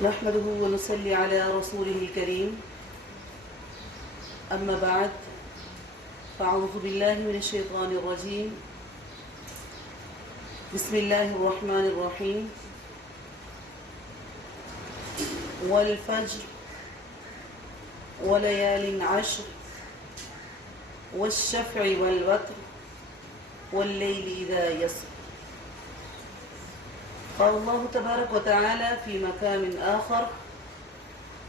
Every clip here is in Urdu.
نحمده ونصلي على رسوله الكريم أما بعد فأعوذ بالله من الشيطان الرجيم بسم الله الرحمن الرحيم والفجر وليال عشر والشفع والوتر والليل إذا يسر. قال الله تبارك وتعالى في مكان آخر: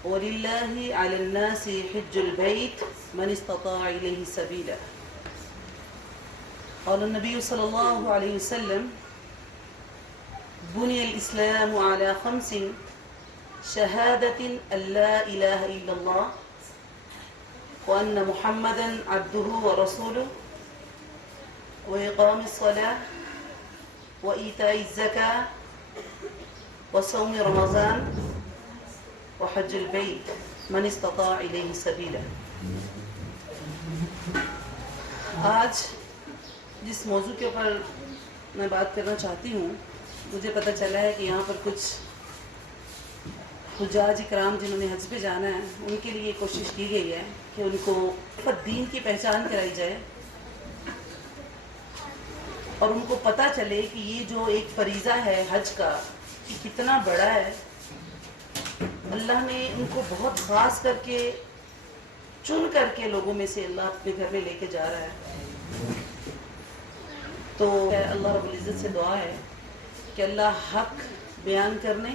ولله على الناس حج البيت من استطاع إليه سبيلا. قال النبي صلى الله عليه وسلم: بني الإسلام على 5: شهادة أن لا إله إلا الله وأن محمدا عبده ورسوله وإقام الصلاة وإيتاء الزكاة وصوم رمضان وحج البيت من استطاع إليه سبيلا. آج جس موضوع کے اوپر میں بات کرنا چاہتی ہوں، مجھے پتہ چلا ہے کہ یہاں پر کچھ حجاج اکرام جنہوں نے حج پہ جانا ہے، ان کے لیے کوشش کی گئی ہے کہ ان کو دین کی پہچان کرائی جائے اور ان کو پتہ چلے کہ یہ جو ایک فریضہ ہے حج کا، یہ کتنا بڑا ہے. اللہ نے ان کو بہت خاص کر کے چن کر کے لوگوں میں سے اللہ اپنے گھر میں لے کے جا رہا ہے. تو اللہ رب العزت سے دعا ہے کہ اللہ حق بیان کرنے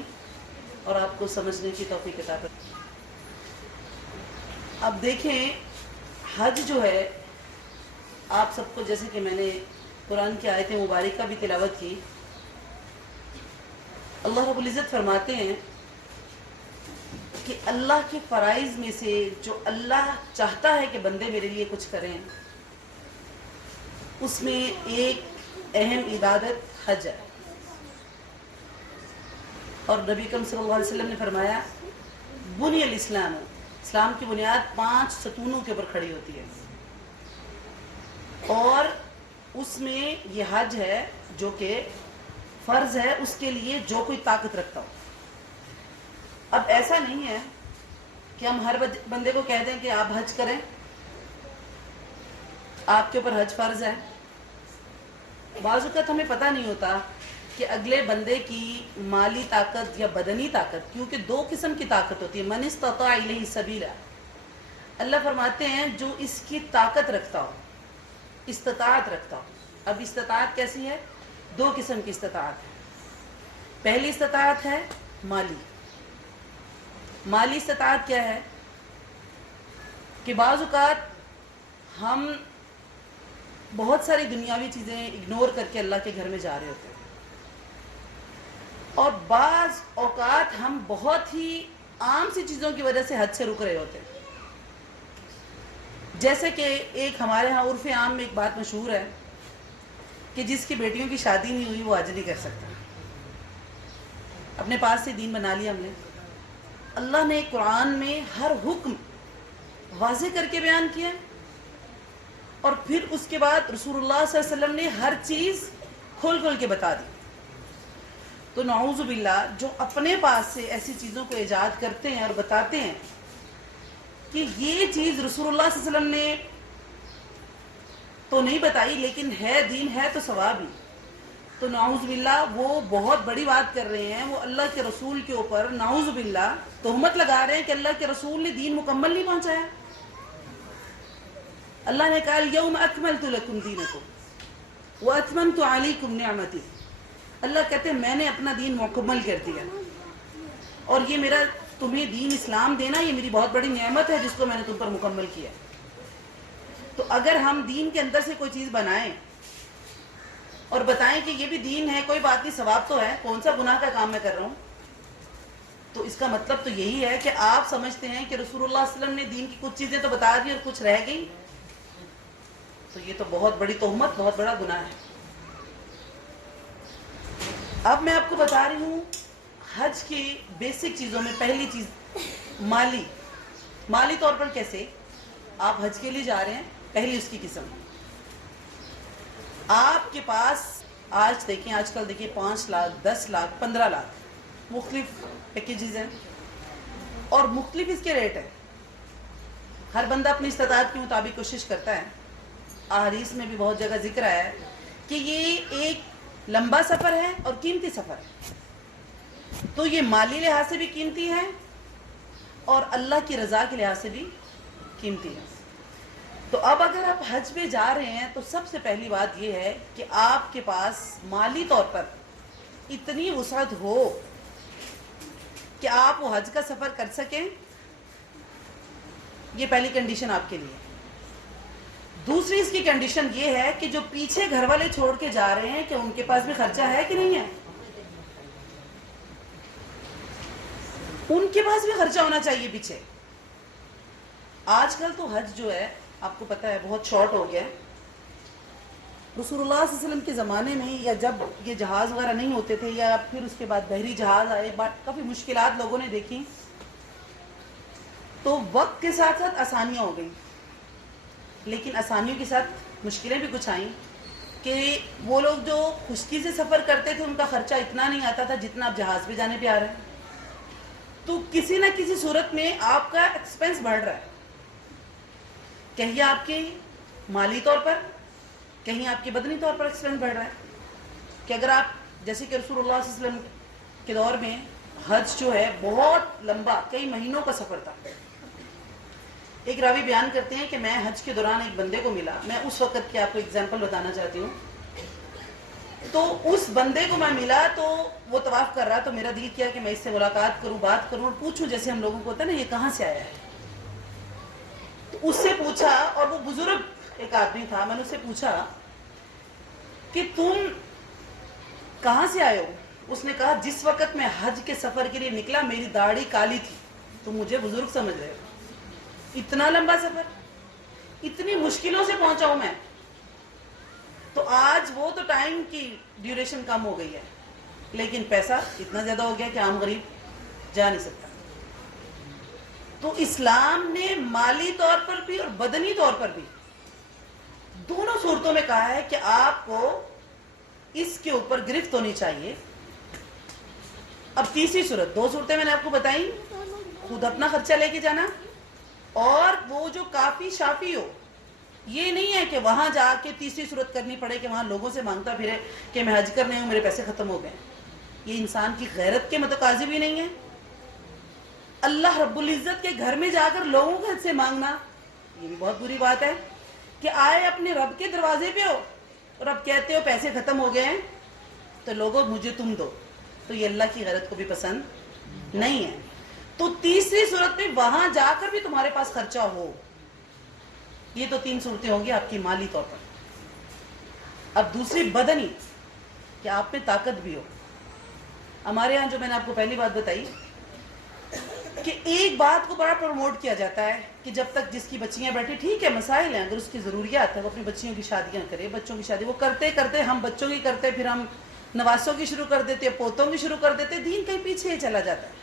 اور آپ کو سمجھنے کی توفیق عطا کرے. اب دیکھیں، حج جو ہے، آپ سب کو، جیسے کہ میں نے قرآن کی آیت مبارکہ بھی تلاوت کی، اللہ رب العزت فرماتے ہیں کہ اللہ کے فرائض میں سے جو اللہ چاہتا ہے کہ بندے میرے لیے کچھ کریں، اس میں ایک اہم عبادت حج ہے. اور نبی اکرم صلی اللہ علیہ وسلم نے فرمایا: بنی الاسلام، اسلام کی بنیاد 5 ستونوں کے اوپر کھڑی ہوتی ہے، اور اس میں یہ حج ہے جو کہ فرض ہے اس کے لیے جو کوئی طاقت رکھتا ہو. اب ایسا نہیں ہے کہ ہم ہر بندے کو کہہ دیں کہ آپ حج کریں، آپ کے اوپر حج فرض ہے. بعض اوقات ہمیں پتہ نہیں ہوتا کہ اگلے بندے کی مالی طاقت یا بدنی طاقت، کیونکہ 2 قسم کی طاقت ہوتی ہے. من استطاع الیہ سبیلا، اللہ فرماتے ہیں جو اس کی طاقت رکھتا ہو، استطاعت رکھتا ہو. اب استطاعت کیسی ہے؟ 2 قسم کی استطاعت ہے. پہلی استطاعت ہے مالی. مالی استطاعت کیا ہے کہ بعض اوقات ہم بہت ساری دنیاوی چیزیں اگنور کر کے اللہ کے گھر میں جا رہے ہوتے ہیں، اور بعض اوقات ہم بہت ہی عام سی چیزوں کی وجہ سے حد سے رک رہے ہوتے ہیں. جیسے کہ ایک ہمارے ہاں عرف عام میں ایک بات مشہور ہے کہ جس کی بیٹیوں کی شادی نہیں ہوئی وہ حج نہیں کر سکتا. اپنے پاس سے دین بنا لیا ہم نے. اللہ نے قرآن میں ہر حکم واضح کر کے بیان کیا، اور پھر اس کے بعد رسول اللہ صلی اللہ علیہ وسلم نے ہر چیز کھول کھول کے بتا دی. تو نعوذ باللہ جو اپنے پاس سے ایسی چیزوں کو ایجاد کرتے ہیں اور بتاتے ہیں کہ یہ چیز رسول اللہ صلی اللہ علیہ وسلم نے تو نہیں بتائی لیکن ہے دین، ہے تو ثواب ہی، تو نعوذ باللہ وہ بہت بڑی بات کر رہے ہیں. وہ اللہ کے رسول کے اوپر نعوذ باللہ تہمت لگا رہے ہیں کہ اللہ کے رسول نے دین مکمل نہیں پہنچایا. اللہ نے کہا: الیوم اکملت لکم دینکم واتممت علیکم نعمتی. اللہ کہتے ہیں میں نے اپنا دین مکمل کر دیا، اور یہ میرا تمہیں دین اسلام دینا یہ میری بہت بڑی نعمت ہے جس کو میں نے تم پر مکمل کیا. تو اگر ہم دین کے اندر سے کوئی چیز بنائیں اور بتائیں کہ یہ بھی دین ہے، کوئی بات نہیں، ثواب تو ہے، کون سا گناہ کا کام میں کر رہا ہوں، تو اس کا مطلب تو یہی ہے کہ آپ سمجھتے ہیں کہ رسول اللہ صلی اللہ علیہ وسلم نے دین کی کچھ چیزیں تو بتا دی اور کچھ رہ گئی. تو یہ تو بہت بڑی تہمت، بہت بڑا گناہ ہے. اب میں آپ کو بتا رہی ہوں حج کی بیسک چیزوں میں پہلی چیز مالی طور پر کیسے آپ حج کے لیے جا رہے ہیں. پہلی اس کی قسم، آپ کے پاس آج دیکھیں، آج کل دیکھیں 5 لاکھ 10 لاکھ 15 لاکھ مختلف پیکیجز ہیں اور مختلف اس کے ریٹ ہیں. ہر بندہ اپنی استطاعت کے مطابق کوشش کرتا ہے. احادیث میں بھی بہت جگہ ذکر آیا ہے کہ یہ ایک لمبا سفر ہے اور قیمتی سفر ہے. تو یہ مالی لحاظ سے بھی قیمتی ہے اور اللہ کی رضا کے لحاظ سے بھی قیمتی ہے. تو اب اگر آپ حج پہ جا رہے ہیں تو سب سے پہلی بات یہ ہے کہ آپ کے پاس مالی طور پر اتنی وسعت ہو کہ آپ وہ حج کا سفر کر سکیں. یہ پہلی کنڈیشن آپ کے لیے. دوسری اس کی کنڈیشن یہ ہے کہ جو پیچھے گھر والے چھوڑ کے جا رہے ہیں کہ ان کے پاس بھی خرچہ ہے کہ نہیں ہے. ان کے پاس بھی خرچہ ہونا چاہیے پیچھے. آج کل تو حج جو ہے آپ کو پتہ ہے بہت شارٹ ہو گیا ہے. رسول اللہ صلی اللہ علیہ وسلم کے زمانے میں یا جب یہ جہاز وغیرہ نہیں ہوتے تھے یا پھر اس کے بعد بحری جہاز آئے, کافی مشکلات لوگوں نے دیکھی, تو وقت کے ساتھ ساتھ آسانیاں ہو گئیں. لیکن آسانیوں کے ساتھ مشکلیں بھی کچھ آئیں کہ وہ لوگ جو خشکی سے سفر کرتے تھے ان کا خرچہ اتنا نہیں آتا تھا جتنا آپ جہاز پہ جانے پہ آ رہے ہیں. تو کسی نہ کسی صورت میں آپ کا ایکسپینس بڑھ رہا ہے, کہیں آپ کے مالی طور پر, کہیں آپ کے بدنی طور پر ایکسپینس بڑھ رہا ہے. کہ اگر آپ جیسے کہ رسول اللہ صلی اللہ علیہ وسلم کے دور میں حج جو ہے بہت لمبا کئی مہینوں کا سفر تھا. ایک راوی بیان کرتے ہیں کہ میں حج کے دوران ایک بندے کو ملا. میں اس وقت کی آپ کو اگزامپل بتانا چاہتی ہوں. تو اس بندے کو میں ملا تو وہ طواف کر رہا, تو میرا دل کیا کہ میں اس سے ملاقات کروں, بات کروں اور پوچھوں, جیسے ہم لوگوں کو ہوتا ہے نا یہ کہاں سے آیا ہے. تو اس سے پوچھا, اور وہ بزرگ ایک آدمی تھا. میں نے اس سے پوچھا کہ تم کہاں سے آئے ہو. اس نے کہا جس وقت میں حج کے سفر کے لیے نکلا میری داڑھی کالی تھی. تو مجھے بزرگ سمجھ رہے ہو, اتنا لمبا سفر, اتنی مشکلوں سے پہنچا ہوں میں. تو آج وہ تو ٹائم کی ڈیوریشن کم ہو گئی ہے, لیکن پیسہ اتنا زیادہ ہو گیا کہ عام غریب جا نہیں سکتا. تو اسلام نے مالی طور پر بھی اور بدنی طور پر بھی دونوں صورتوں میں کہا ہے کہ آپ کو اس کے اوپر گرفت ہونی چاہیے. اب تیسری صورت, دو صورتیں میں نے آپ کو بتائی, خود اپنا خرچہ لے کے جانا اور وہ جو کافی شافی ہو. یہ نہیں ہے کہ وہاں جا کے تیسری صورت کرنی پڑے کہ وہاں لوگوں سے مانگتا پھرے کہ میں حج کرنے ہوں میرے پیسے ختم ہو گئے. یہ انسان کی غیرت کے متقاضی بھی نہیں ہے. اللہ رب العزت کے گھر میں جا کر لوگوں کے حد سے مانگنا یہ بھی بہت بری بات ہے. کہ آئے اپنے رب کے دروازے پہ ہو اور اب کہتے ہو پیسے ختم ہو گئے ہیں تو لوگوں مجھے تم دو. تو یہ اللہ کی غیرت کو بھی پسند نہیں ہے. تو تیسری صورت میں وہاں جا کر بھی تمہارے پاس خرچہ ہو. یہ تو تین صورتیں ہوں گی آپ کی مالی طور پر. اب دوسری بدنی, کہ آپ میں طاقت بھی ہو. ہمارے ہاں جو میں نے آپ کو پہلی بات بتائی کہ ایک بات کو بڑا پروموٹ کیا جاتا ہے کہ جب تک جس کی بچیاں بیٹھی, ٹھیک ہے مسائل ہیں, اگر اس کی ضروریات ہے وہ اپنی بچیوں کی شادیاں کرے, بچوں کی شادی وہ کرتے کرتے ہم بچوں کی کرتے, پھر ہم نواسوں کی شروع کر دیتے, پوتوں کی شروع کر دیتے, دین کہیں پیچھے ہی چلا جاتا ہے.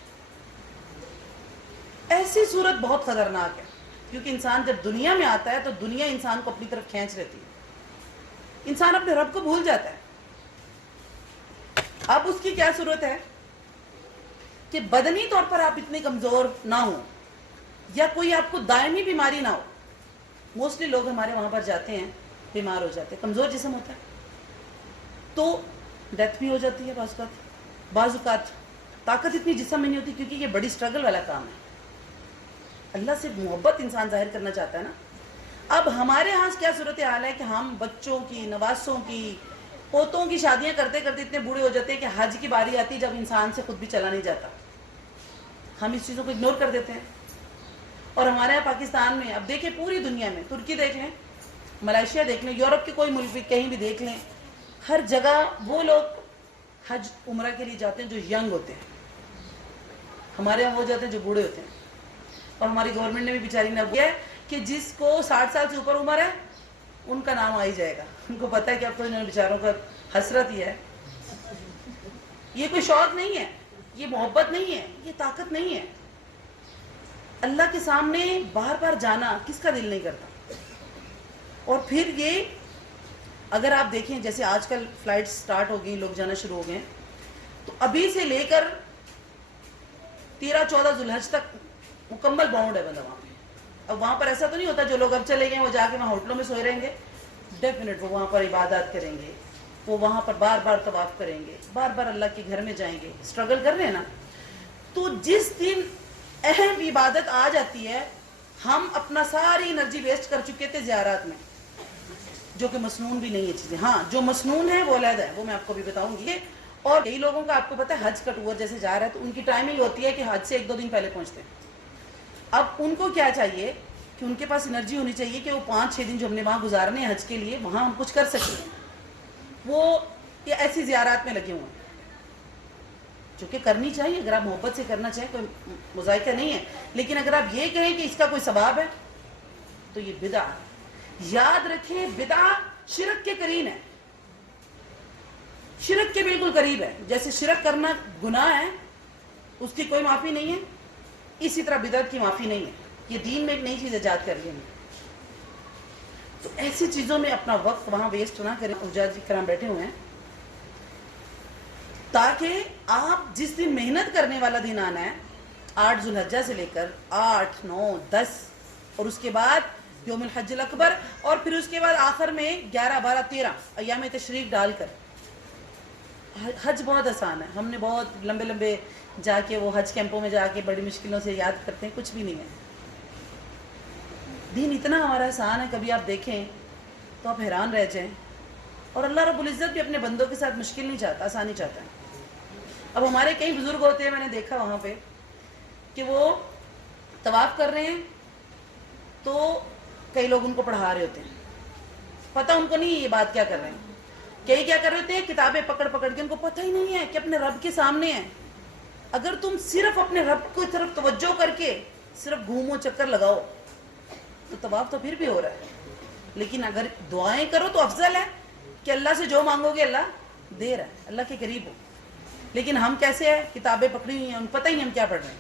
ایسی صورت بہت خطرناک ہے, کیونکہ انسان جب دنیا میں آتا ہے تو دنیا انسان کو اپنی طرف کھینچ لیتی ہے, انسان اپنے رب کو بھول جاتا ہے. اب اس کی کیا صورت ہے کہ بدنی طور پر آپ اتنے کمزور نہ ہوں یا کوئی آپ کو دائمی بیماری نہ ہو. موسٹلی لوگ ہمارے وہاں پر جاتے ہیں بیمار ہو جاتے ہیں, کمزور جسم ہوتا ہے تو ڈیتھ بھی ہو جاتی ہے. بعض اوقات طاقت اتنی جسم میں نہیں ہوتی کیونکہ یہ بڑی سٹرگل والا کام ہے. اللہ سے محبت انسان ظاہر کرنا چاہتا ہے نا. اب ہمارے ہاں کیا صورت حال ہے کہ ہم بچوں کی, نواسوں کی, پوتوں کی شادیاں کرتے کرتے اتنے بوڑھے ہو جاتے ہیں کہ حج کی باری آتی ہے جب انسان سے خود بھی چلا نہیں جاتا. ہم اس چیزوں کو اگنور کر دیتے ہیں. اور ہمارے یہاں پاکستان میں, اب دیکھیں پوری دنیا میں, ترکی دیکھ لیں, ملائیشیا دیکھ لیں, یورپ کے کوئی ملک بھی کہیں بھی دیکھ لیں, ہر جگہ وہ لوگ حج عمرہ کے لیے جاتے ہیں جو ینگ ہوتے ہیں. ہمارے یہاں وہ جاتے ہیں جو بوڑھے ہوتے ہیں. اور ہماری گورنمنٹ نے بھی بیچاری نے کیا ہے کہ جس کو 60 سال سے اوپر عمر ہے ان کا نام آ ہی جائے گا. ان کو پتہ ہے کہ اب تو انہوں نے بیچاروں کا حسرت ہی ہے. یہ کوئی شوق نہیں ہے, یہ محبت نہیں ہے, یہ طاقت نہیں ہے. اللہ کے سامنے بار بار جانا کس کا دل نہیں کرتا. اور پھر یہ اگر آپ دیکھیں جیسے آج کل فلائٹ سٹارٹ ہو گئی, لوگ جانا شروع ہو گئے, تو ابھی سے لے کر 13-14 ذوالحج تک مکمل باؤنڈ ہے بندہ وہاں پہ. اب وہاں پر ایسا تو نہیں ہوتا جو لوگ اب چلے گئے وہ جا کے وہاں ہوٹلوں میں سوئے رہیں گے. ڈیفینیٹ وہ وہاں پر عبادات کریں گے, وہ وہاں پر بار بار طواف کریں گے, بار بار اللہ کے گھر میں جائیں گے, اسٹرگل کر رہے ہیں نا. تو جس دن اہم عبادت آ جاتی ہے, ہم اپنا ساری انرجی ویسٹ کر چکے تھے زیارات میں, جو کہ مسنون بھی نہیں ہے چیزیں. ہاں جو مسنون ہے وہ علیحدہ ہے, وہ میں آپ کو بھی بتاؤں گی. اور کئی لوگوں کا آپ کو پتا ہے حج کا ٹور جیسے جا رہا ہے تو ان کی ٹائمنگ ہوتی ہے کہ حج سے 1-2 دن پہلے پہنچتے ہیں. اب ان کو کیا چاہیے کہ ان کے پاس انرجی ہونی چاہیے کہ وہ 5-6 دن جو ہم نے وہاں گزارنے ہیں حج کے لیے, وہاں ہم کچھ کر سکیں. وہ یہ ایسی زیارات میں لگے ہوئے ہیں جو کہ کرنی چاہیے, اگر آپ محبت سے کرنا چاہیں کوئی مذائقہ نہیں ہے. لیکن اگر آپ یہ کہیں کہ اس کا کوئی ثواب ہے تو یہ بدعہ. یاد رکھیں بدعہ شرک کے قرین ہے, شرک کے بالکل قریب ہے. جیسے شرک کرنا گناہ ہے, اس کی کوئی معافی نہیں ہے, اسی طرح بدعت کی معافی نہیں ہے. یہ دین میں ایک نئی چیز ایجاد کر لی ہم. تو ایسی چیزوں میں اپنا وقت وہاں ویسٹ نہ کریں. حجاج کرام بیٹھے ہوئے ہیں تاکہ آپ جس دن محنت کرنے والا دن آنا ہے 8 ذوالحجہ سے لے کر 8, 9, 10 اور اس کے بعد یوم الحج الاکبر اور پھر اس کے بعد آخر میں 11, 12, 13 ایام تشریق ڈال کر. حج بہت آسان ہے, ہم نے بہت لمبے لمبے جا کے وہ حج کیمپوں میں جا کے بڑی مشکلوں سے یاد کرتے ہیں, کچھ بھی نہیں ہے. دین اتنا ہمارا آسان ہے, کبھی آپ دیکھیں تو آپ حیران رہ جائیں. اور اللہ رب العزت بھی اپنے بندوں کے ساتھ مشکل نہیں چاہتا, آسانی چاہتا ہے. اب ہمارے کئی بزرگ ہوتے ہیں, میں نے دیکھا وہاں پہ کہ وہ طواف کر رہے ہیں تو کئی لوگ ان کو پڑھا رہے ہوتے ہیں, پتہ ان کو نہیں یہ بات کیا کر رہے ہیں. کئی کیا کر رہے ہوتے ہیں کتابیں پکڑ پکڑ کے, ان کو پتہ ہی نہیں ہے کہ اپنے رب کے سامنے ہیں. اگر تم صرف اپنے رب کو طرف توجہ کر کے صرف گھومو چکر لگاؤ تو طواف تو پھر بھی ہو رہا ہے. لیکن اگر دعائیں کرو تو افضل ہے کہ اللہ سے جو مانگو گے اللہ دے رہا ہے, اللہ کے قریب ہو. لیکن ہم کیسے ہیں, کتابیں پکڑی ہوئی ہیں, ان پتہ ہی نہیں ہم کیا پڑھ رہے ہیں.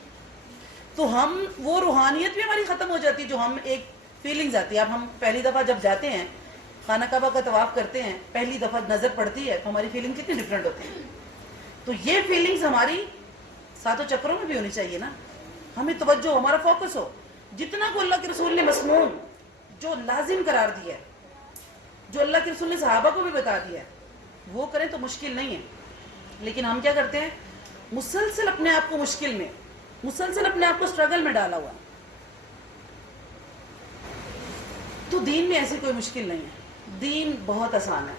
تو ہم وہ روحانیت بھی ہماری ختم ہو جاتی ہے جو ہم ایک فیلنگز آتی ہے. اب ہم پہلی دفعہ جب جاتے ہیں خانہ کعبہ کا طواف کرتے ہیں, پہلی دفعہ نظر پڑتی ہے تو ہماری فیلنگ کتنی ڈفرینٹ ہوتی ہے. تو یہ فیلنگز ہماری ساتوں چکروں میں بھی ہونی چاہیے نا. ہمیں توجہ, ہمارا فوکس ہو. جتنا کو اللہ کے رسول نے مسنون جو لازم قرار دیا ہے, جو اللہ کے رسول نے صحابہ کو بھی بتا دیا ہے, وہ کریں تو مشکل نہیں ہے. لیکن ہم کیا کرتے ہیں, مسلسل اپنے آپ کو مشکل میں, مسلسل اپنے آپ کو اسٹرگل میں ڈالا ہوا. تو دین میں ایسی کوئی مشکل نہیں ہے, دین بہت آسان ہے.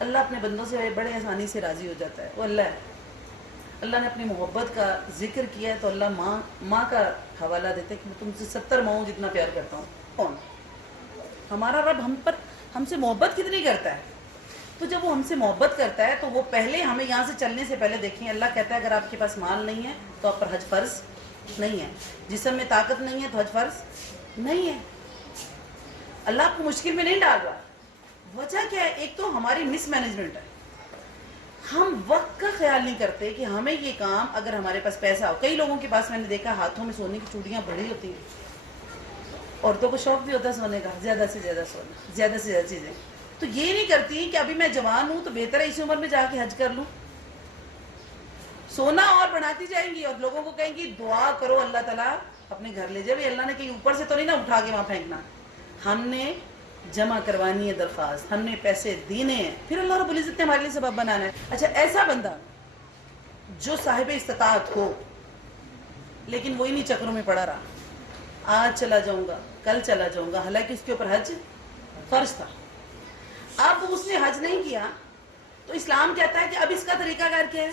اللہ اپنے بندوں سے بڑے آسانی سے راضی ہو جاتا ہے. وہ اللہ ہے. اللہ نے اپنی محبت کا ذکر کیا ہے تو اللہ ماں کا حوالہ دیتے کہ میں تم سے 70 ماؤں جتنا پیار کرتا ہوں. کون ہمارا رب ہم سے محبت کتنی کرتا ہے. تو جب وہ ہم سے محبت کرتا ہے تو وہ پہلے ہمیں یہاں سے چلنے سے پہلے دیکھیں. اللہ کہتا ہے اگر آپ کے پاس مال نہیں ہے تو آپ پر حج فرض نہیں ہے, جسم میں طاقت نہیں ہے تو حج فرض نہیں ہے. اللہ آپ کو مشکل میں نہیں ڈال رہا. وجہ کیا ہے, ایک تو ہماری مس مینجمنٹ ہے. ہم وقت کا خیال نہیں کرتے کہ ہمیں یہ کام, اگر ہمارے پاس پیسہ ہو. کئی لوگوں کے پاس میں نے دیکھا ہاتھوں میں سونے کی چوڑیاں بڑی ہوتی ہیں. عورتوں کو شوق بھی ہوتا ہے سونے کا, زیادہ سے زیادہ سونا, زیادہ سے زیادہ چیزیں. تو یہ نہیں کرتی کہ ابھی میں جوان ہوں تو بہتر ہے اسی عمر میں جا کے حج کر لوں. سونا اور بڑھاتی جائیں گی اور لوگوں کو کہیں گی دعا کرو اللہ تعالیٰ اپنے گھر لے جائے. اللہ نے کہیں اوپر سے تو نہیں نا اٹھا کے وہاں پھینکنا. ہم نے جمع کروانی ہے درخواست, ہم نے پیسے دینے ہیں, پھر اللہ رب العزت نے ہمارے لیے سبب بنانا ہے. اچھا ایسا بندہ جو صاحب استطاعت ہو لیکن وہی نہیں چکروں میں پڑا رہا, آج چلا جاؤں گا کل چلا جاؤں گا, حالانکہ اس کے اوپر حج فرض تھا. اب اس نے حج نہیں کیا تو اسلام کہتا ہے کہ اب اس کا طریقہ کار کیا ہے.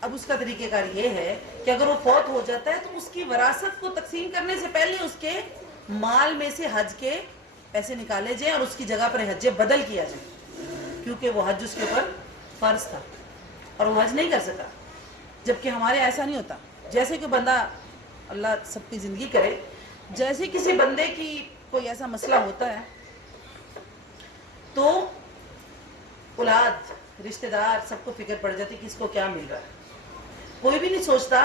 اب اس کا طریقہ کار یہ ہے کہ اگر وہ فوت ہو جاتا ہے تو اس کی وراثت کو تقسیم کرنے سے پہلے اس کے مال میں سے حج کے پیسے نکالے جائیں اور اس کی جگہ پر حج بدل کیا جائے, کیونکہ وہ حج اس کے اوپر فرض تھا اور وہ حج نہیں کر سکا. جبکہ ہمارے ایسا نہیں ہوتا. جیسے کہ بندہ, اللہ سب کی زندگی کرے, جیسے کسی بندے کی کوئی ایسا مسئلہ ہوتا ہے تو اولاد, رشتہ دار, سب کو فکر پڑ جاتی کہ اس کو کیا مل رہا ہے. کوئی بھی نہیں سوچتا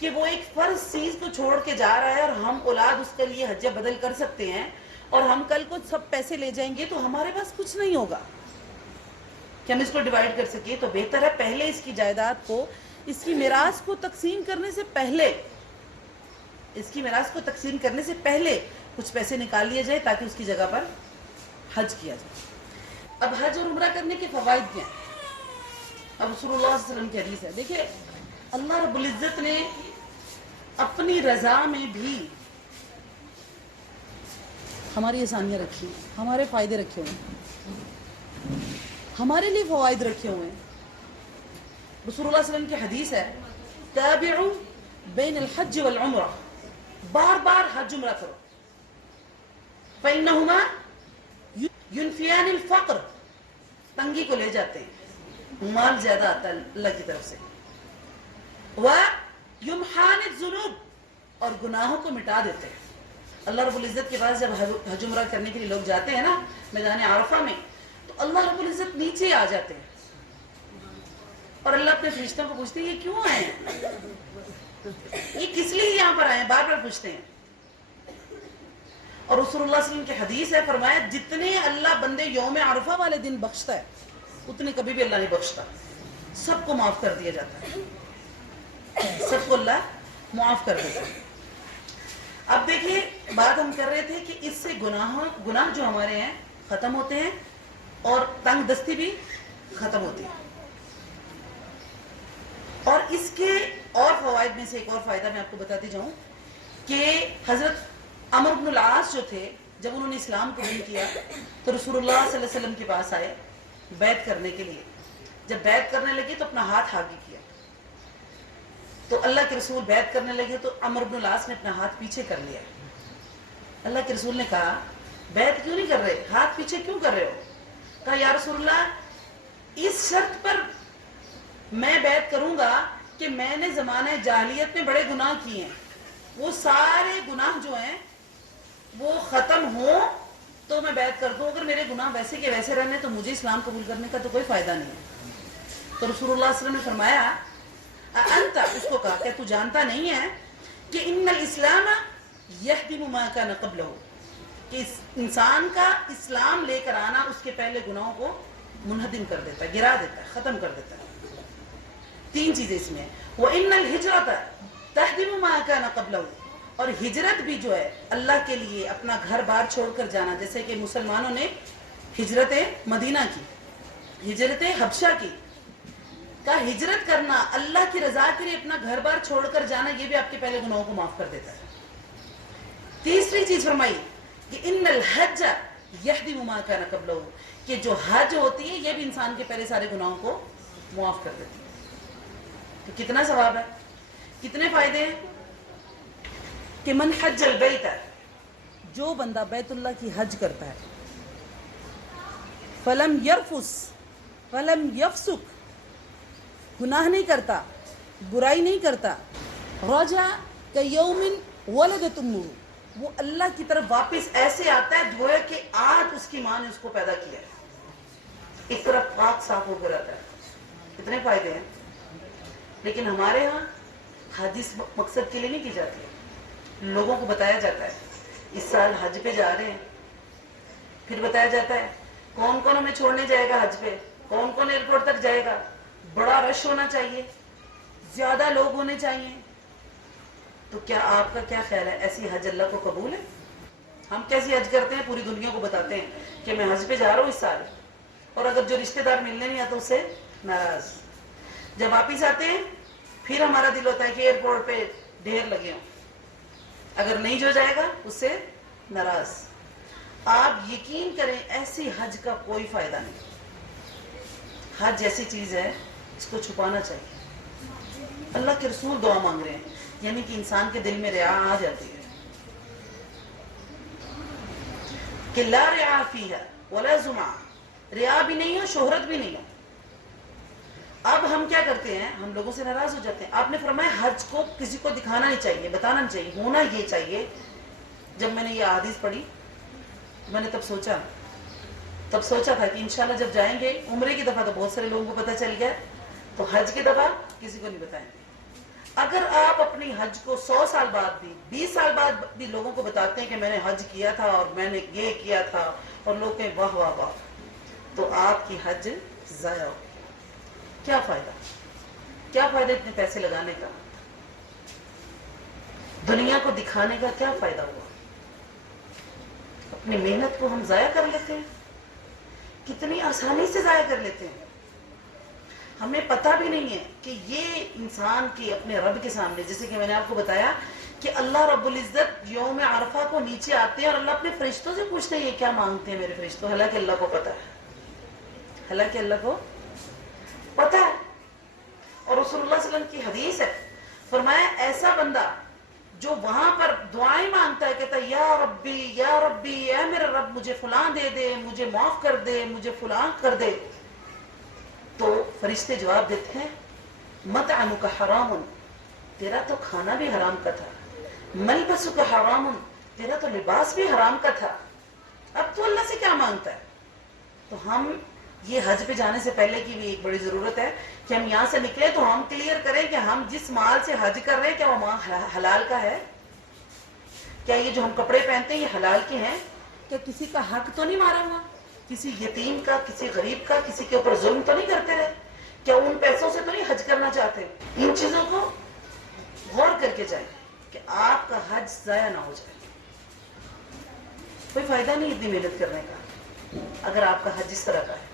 کہ وہ ایک فرض چیز کو چھوڑ کے جا رہا ہے اور ہم اولاد اس کے لیے حج بدل کر سکتے ہیں اور ہم کل کو سب پیسے لے جائیں گے تو ہمارے پاس کچھ نہیں ہوگا کہ ہم اس کو ڈیوائیڈ کر سکیں. تو بہتر ہے پہلے اس کی جائیداد کو اس کی میراث کو تقسیم کرنے سے پہلے کچھ پیسے نکال لیے جائے تاکہ اس کی جگہ پر حج کیا جائے. اب حج اور عمرہ کرنے کے فوائد کیا ہیں؟ اب رسول اللہ صلی اللہ علیہ وسلم کی حدیث ہے. دیکھیں اللہ رب العزت نے اپنی رضا میں بھی ہماری آسانیاں رکھی ہیں, ہمارے فائدے رکھے ہوئے ہیں, ہمارے لیے فوائد رکھے ہوئے ہیں. رسول اللہ صلی اللہ علیہ وسلم کی حدیث ہے تابعوا بین الحج والعمرہ, بار بار حج عمرہ کرو, فإنہما ينفیان الفقر, تنگی کو لے جاتے ہیں, مال زیادہ آتا ہے اللہ کی طرف سے, وَيُمْحَانِ الذُّنُوبِ, اور گناہوں کو مٹا دیتے ہیں. اللہ رب العزت کے پاس جب حج عمرہ کرنے کے لیے لوگ جاتے ہیں نا میدان عرفہ میں, تو اللہ رب العزت نیچے آ جاتے ہیں اور اللہ اپنے فرشتوں کو پوچھتے ہیں یہ کیوں آئے ہیں, یہ کس لیے یہاں پر آئے ہیں, بار بار پوچھتے ہیں. اور رسول اللہ صلی اللہ علیہ وسلم کی حدیث ہے, فرمایا جتنے اللہ بندے یوم عرفہ والے دن بخشتا ہے اتنے کبھی بھی اللہ نہیں بخشتا, سب کو معاف کر دیا جاتا ہے, سب کو اللہ معاف کر دیتا ہے. اب دیکھیے بات ہم کر رہے تھے کہ اس سے گناہ جو ہمارے ہیں ختم ہوتے ہیں اور تنگ دستی بھی ختم ہوتی ہے. اور اس کے اور فوائد میں سے ایک اور فائدہ میں آپ کو بتاتی جاؤں کہ حضرت عمرو بن العاص جو تھے, جب انہوں نے اسلام قبول کیا تو رسول اللہ صلی اللہ علیہ وسلم کے پاس آئے بیعت کرنے کے لیے. جب بیعت کرنے لگے تو اپنا ہاتھ آگے کیا, تو اللہ کے رسول بیعت کرنے لگے تو عمرو بن العاص نے اپنا ہاتھ پیچھے کر لیا. اللہ کے رسول نے کہا بیعت کیوں نہیں کر رہے, ہاتھ پیچھے کیوں کر رہے ہو؟ کہا یا رسول اللہ اس شرط پر میں بیعت کروں گا کہ میں نے زمانہ جاہلیت میں بڑے گناہ کیے ہیں, وہ سارے گناہ جو ہیں وہ ختم ہوں تو میں بیعت کر دوں, اگر میرے گناہ ویسے کے ویسے رہنے تو مجھے اسلام قبول کرنے کا تو کوئی فائدہ نہیں ہے. تو رسول اللہ صلی اللہ علیہ وسلم نے فرمایا انت, اس کو کہا کہ تو جانتا نہیں ہے کہ ان الاسلام یہدم ما کان قبلہ, کہ انسان کا اسلام لے کر آنا اس کے پہلے گناہوں کو منہدم کر دیتا ہے, گرا دیتا ہے, ختم کر دیتا ہے. تین چیزیں اس میں, وَإِنَّ الْهِجْرَةَ تَهْدِمُ مَا كَانَ قَبْلَهُ, اور ہجرت بھی جو ہے اللہ کے لیے اپنا گھر بار چھوڑ کر جانا, جیسے کہ مسلمانوں نے ہجرت مدینہ کی, ہجرت حبشہ کی, کا ہجرت کرنا اللہ کی رضا کے لیے اپنا گھر بار چھوڑ کر جانا, یہ بھی آپ کے پہلے گناہوں کو معاف کر دیتا ہے. تیسری چیز فرمائی کہ ان الحج یہدم ما کان قبلہ, کہ جو حج ہوتی ہے یہ بھی انسان کے پہلے سارے گناہوں کو معاف کر دیتی ہے. تو کتنا ثواب ہے, کتنے فائدے ہیں کہ من حج البیت, جو بندہ بیت اللہ کی حج کرتا ہے, فلم یرفس فلم یفسق, گناہ نہیں کرتا, برائی نہیں کرتا, رجع کیوم ولدت امہ, وہ اللہ کی طرف واپس ایسے آتا ہے گویا کہ آج اس کی ماں نے اس کو پیدا کیا ہے, اس طرف پاک صاف ہو کر آتا ہے. کتنے فائدے ہیں. لیکن ہمارے ہاں حج اس مقصد کے لیے نہیں کی جاتی ہے, لوگوں کو بتایا جاتا ہے اس سال حج پہ جا رہے ہیں, پھر بتایا جاتا ہے کون کون ہمیں چھوڑنے جائے گا حج پہ, کون کون ایئرپورٹ تک جائے گا, بڑا رش ہونا چاہیے, زیادہ لوگ ہونے چاہیے. تو کیا آپ کا کیا خیال ہے, ایسی حج اللہ کو قبول ہے؟ ہم کیسی حج کرتے ہیں, پوری دنیا کو بتاتے ہیں کہ میں حج پہ جا رہا ہوں اس سال, اور اگر جو رشتہ دار ملنے نہیں آتا اس سے ناراض. جب واپس آتے ہیں پھر ہمارا دل ہوتا ہے کہ ایئرپورٹ پہ ڈھیر لگے ہوں, اگر نہیں جو جائے گا اس سے ناراض. آپ یقین کریں ایسی حج کا کوئی فائدہ نہیں. حج ایسی چیز ہے اس کو چھپانا چاہیے. اللہ کے رسول دعا مانگ رہے ہیں, یعنی کہ انسان کے دل میں ریا آ جاتی ہے کہ لا ریا فیہا ولا زمع, ریا بھی نہیں ہو, شہرت بھی نہیں ہو. اب ہم کیا کرتے ہیں, ہم لوگوں سے ناراض ہو جاتے ہیں. آپ نے فرمایا حج کو کسی کو دکھانا نہیں چاہیے, بتانا نہیں چاہیے, ہونا یہ چاہیے. جب میں نے یہ احادیث پڑھی میں نے تب سوچا تھا کہ انشاءاللہ جب جائیں گے عمرے کی دفعہ تو بہت سارے لوگوں کو پتہ چل گیا, تو حج کی دفعہ کسی کو نہیں بتائیں گے. اگر آپ اپنی حج کو 100 سال بعد بھی 20 سال بعد بھی لوگوں کو بتاتے ہیں کہ میں نے حج کیا تھا اور میں نے یہ کیا تھا, اور لوگ کہیں واہ واہ واہ, تو آپ کی حج ضائع ہو. کیا فائدہ. کیا فائدہ اتنے پیسے لگانے کا؟ دنیا کو دکھانے کا کیا فائدہ ہوا؟ اپنی محنت کو ہم ضائع کر لیتے ہیں، کتنی آسانی سے ضائع کر لیتے ہیں. ہمیں پتہ بھی نہیں ہے کہ یہ انسان کی اپنے رب کے سامنے، جیسے کہ میں نے آپ کو بتایا کہ اللہ رب العزت یوم عرفہ کو نیچے آتے ہیں اور اللہ اپنے فرشتوں سے پوچھتے ہیں یہ کیا مانگتے ہیں میرے فرشتوں، حالانکہ اللہ کو پتہ ہے، حالانکہ اللہ کو پتہ ہے. اور رسول اللہ صلی اللہ علیہ وسلم کی حدیث ہے، فرمایا ایسا بندہ جو وہاں پر دعائیں مانگتا ہے، کہتا ہے یا ربی اے میرے رب مجھے فلاں دے دے، مجھے معاف کر دے، مجھے فلاں کر دے، تو فرشتے جواب دیتے ہیں مطعمک حرام، تیرا تو کھانا بھی حرام کا تھا، ملبسک حرام، تیرا تو لباس بھی حرام کا تھا، اب تو اللہ سے کیا مانگتا ہے؟ تو ہم یہ حج پہ جانے سے پہلے کی بھی ایک بڑی ضرورت ہے کہ ہم یہاں سے نکلے تو ہم کلیئر کریں کہ ہم جس مال سے حج کر رہے ہیں کیا وہ مال حلال کا ہے؟ کیا یہ جو ہم کپڑے پہنتے ہیں یہ حلال کے ہیں؟ کیا کسی کا حق تو نہیں مارا ہوا؟ کسی یتیم کا، کسی غریب کا، کسی کے اوپر ظلم تو نہیں کرتے رہے؟ کیا ان پیسوں سے تو نہیں حج کرنا چاہتے؟ ان چیزوں کو غور کر کے جائیں کہ آپ کا حج ضائع نہ ہو جائے. کوئی فائدہ نہیں اتنی محنت کرنے کا اگر آپ کا حج اس طرح کا ہے،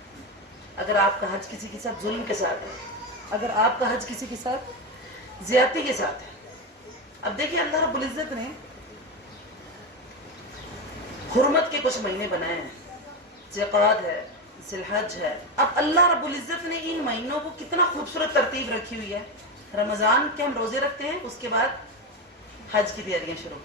اگر آپ کا حج کسی کے ساتھ ظلم کے ساتھ ہے، اگر آپ کا حج کسی کے ساتھ زیادتی کے ساتھ ہے. اب دیکھیں اللہ رب العزت نے حرمت کے کچھ مہینے بنائے ہیں، ذوالقعدہ ہے، ذی الحج ہے. اب اللہ رب العزت نے ان مہینوں کو کتنا خوبصورت ترتیب رکھی ہوئی ہے. رمضان کے ہم روزے رکھتے ہیں، اس کے بعد حج کی تیاریاں شروع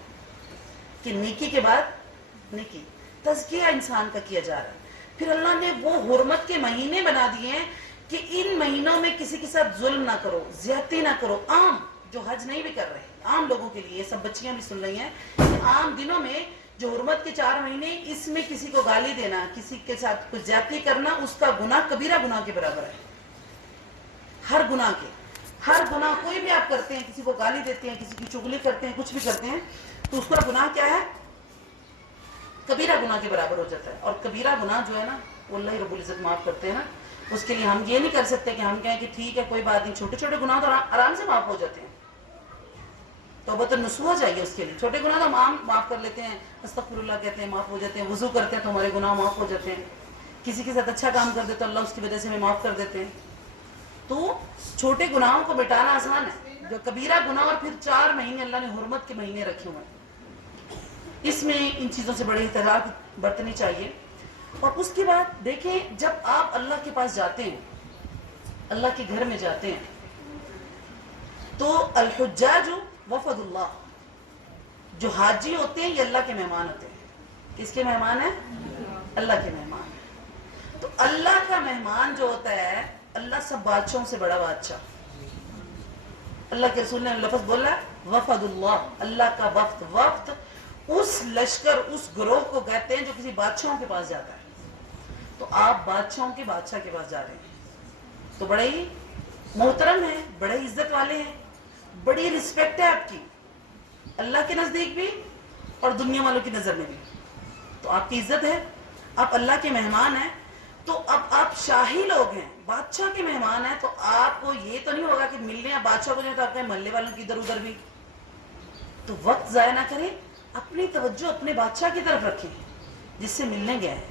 کہ نیکی کے بعد نیکی، تزکیہ انسان کا کیا جا رہا ہے. پھر اللہ نے وہ حرمت کے مہینے بنا دیے ہیں کہ ان مہینوں میں کسی کے ساتھ ظلم نہ کرو، زیادتی نہ کرو. عام جو حج نہیں بھی کر رہے، عام لوگوں کے لیے، یہ سب بچیاں بھی سن رہی ہیں کہ عام دنوں میں جو حرمت کے 4 مہینے، اس میں کسی کو گالی دینا، کسی کے ساتھ کچھ زیادتی کرنا، اس کا گناہ کبیرہ گناہ کے برابر ہے. ہر گناہ کے، ہر گناہ کوئی بھی آپ کرتے ہیں، کسی کو گالی دیتے ہیں، کسی کی چغلی کرتے ہیں، کچھ بھی کرتے ہیں، تو اس کا گناہ کیا ہے؟ کبیرہ گناہ کے برابر ہو جاتا ہے. اور کبیرہ گناہ جو ہے نا وہ اللہ رب العزت معاف کرتے ہیں نا. اس کے لیے ہم یہ نہیں کر سکتے کہ ہم کہیں کہ ٹھیک ہے کوئی بات نہیں، چھوٹے چھوٹے گناہ تو آرام سے معاف ہو جاتے ہیں. توبۃ النصوح چاہیے اس کے لیے. چھوٹے گناہ تو ہم عام معاف کر لیتے ہیں، استغفر اللہ کہتے ہیں معاف ہو جاتے ہیں، وضو کرتے ہیں تو ہمارے گناہ معاف ہو جاتے ہیں، کسی کے ساتھ اچھا کام کر دے تو اللہ اس کی وجہ سے ہمیں معاف کر دیتے ہیں. تو چھوٹے گناہوں کو مٹانا آسان ہے. جو کبیرہ گناہ، اور پھر 4 مہینے اللہ نے حرمت کے مہینے رکھے ہوئے ہیں، اس میں ان چیزوں سے بڑی احتیاط برتنی چاہیے. اور اس کے بعد دیکھیں جب آپ اللہ کے پاس جاتے ہیں، اللہ کے گھر میں جاتے ہیں، تو الحجاج وفد اللہ، جو حاجی ہوتے ہیں یہ اللہ کے مہمان ہوتے ہیں. کس کے مہمان ہیں؟ اللہ کے مہمان ہیں. تو اللہ کا مہمان جو ہوتا ہے، اللہ سب بادشاہوں سے بڑا بادشاہ. اللہ کے رسول نے لفظ بولا وفد اللہ، اللہ کا وفد. وفد اس لشکر، اس گروہ کو کہتے ہیں جو کسی بادشاہوں کے پاس جاتا ہے. تو آپ بادشاہوں کے بادشاہ کے پاس جا رہے ہیں تو بڑے ہی محترم ہیں، بڑے عزت والے ہیں، بڑی رسپیکٹ ہے آپ کی، اللہ کے نزدیک بھی اور دنیا والوں کی نظر میں بھی. تو آپ کی عزت ہے، آپ اللہ کے مہمان ہیں. تو اب آپ شاہی لوگ ہیں، بادشاہ کے مہمان ہیں، تو آپ کو یہ تو نہیں ہوگا کہ ملنے آپ بادشاہ کو جو تو آپ کے محلے والوں کی ادھر ادھر بھی. تو وقت ضائع نہ کریں، اپنی توجہ اپنے بادشاہ کی طرف رکھیں جس سے ملنے گئے ہیں.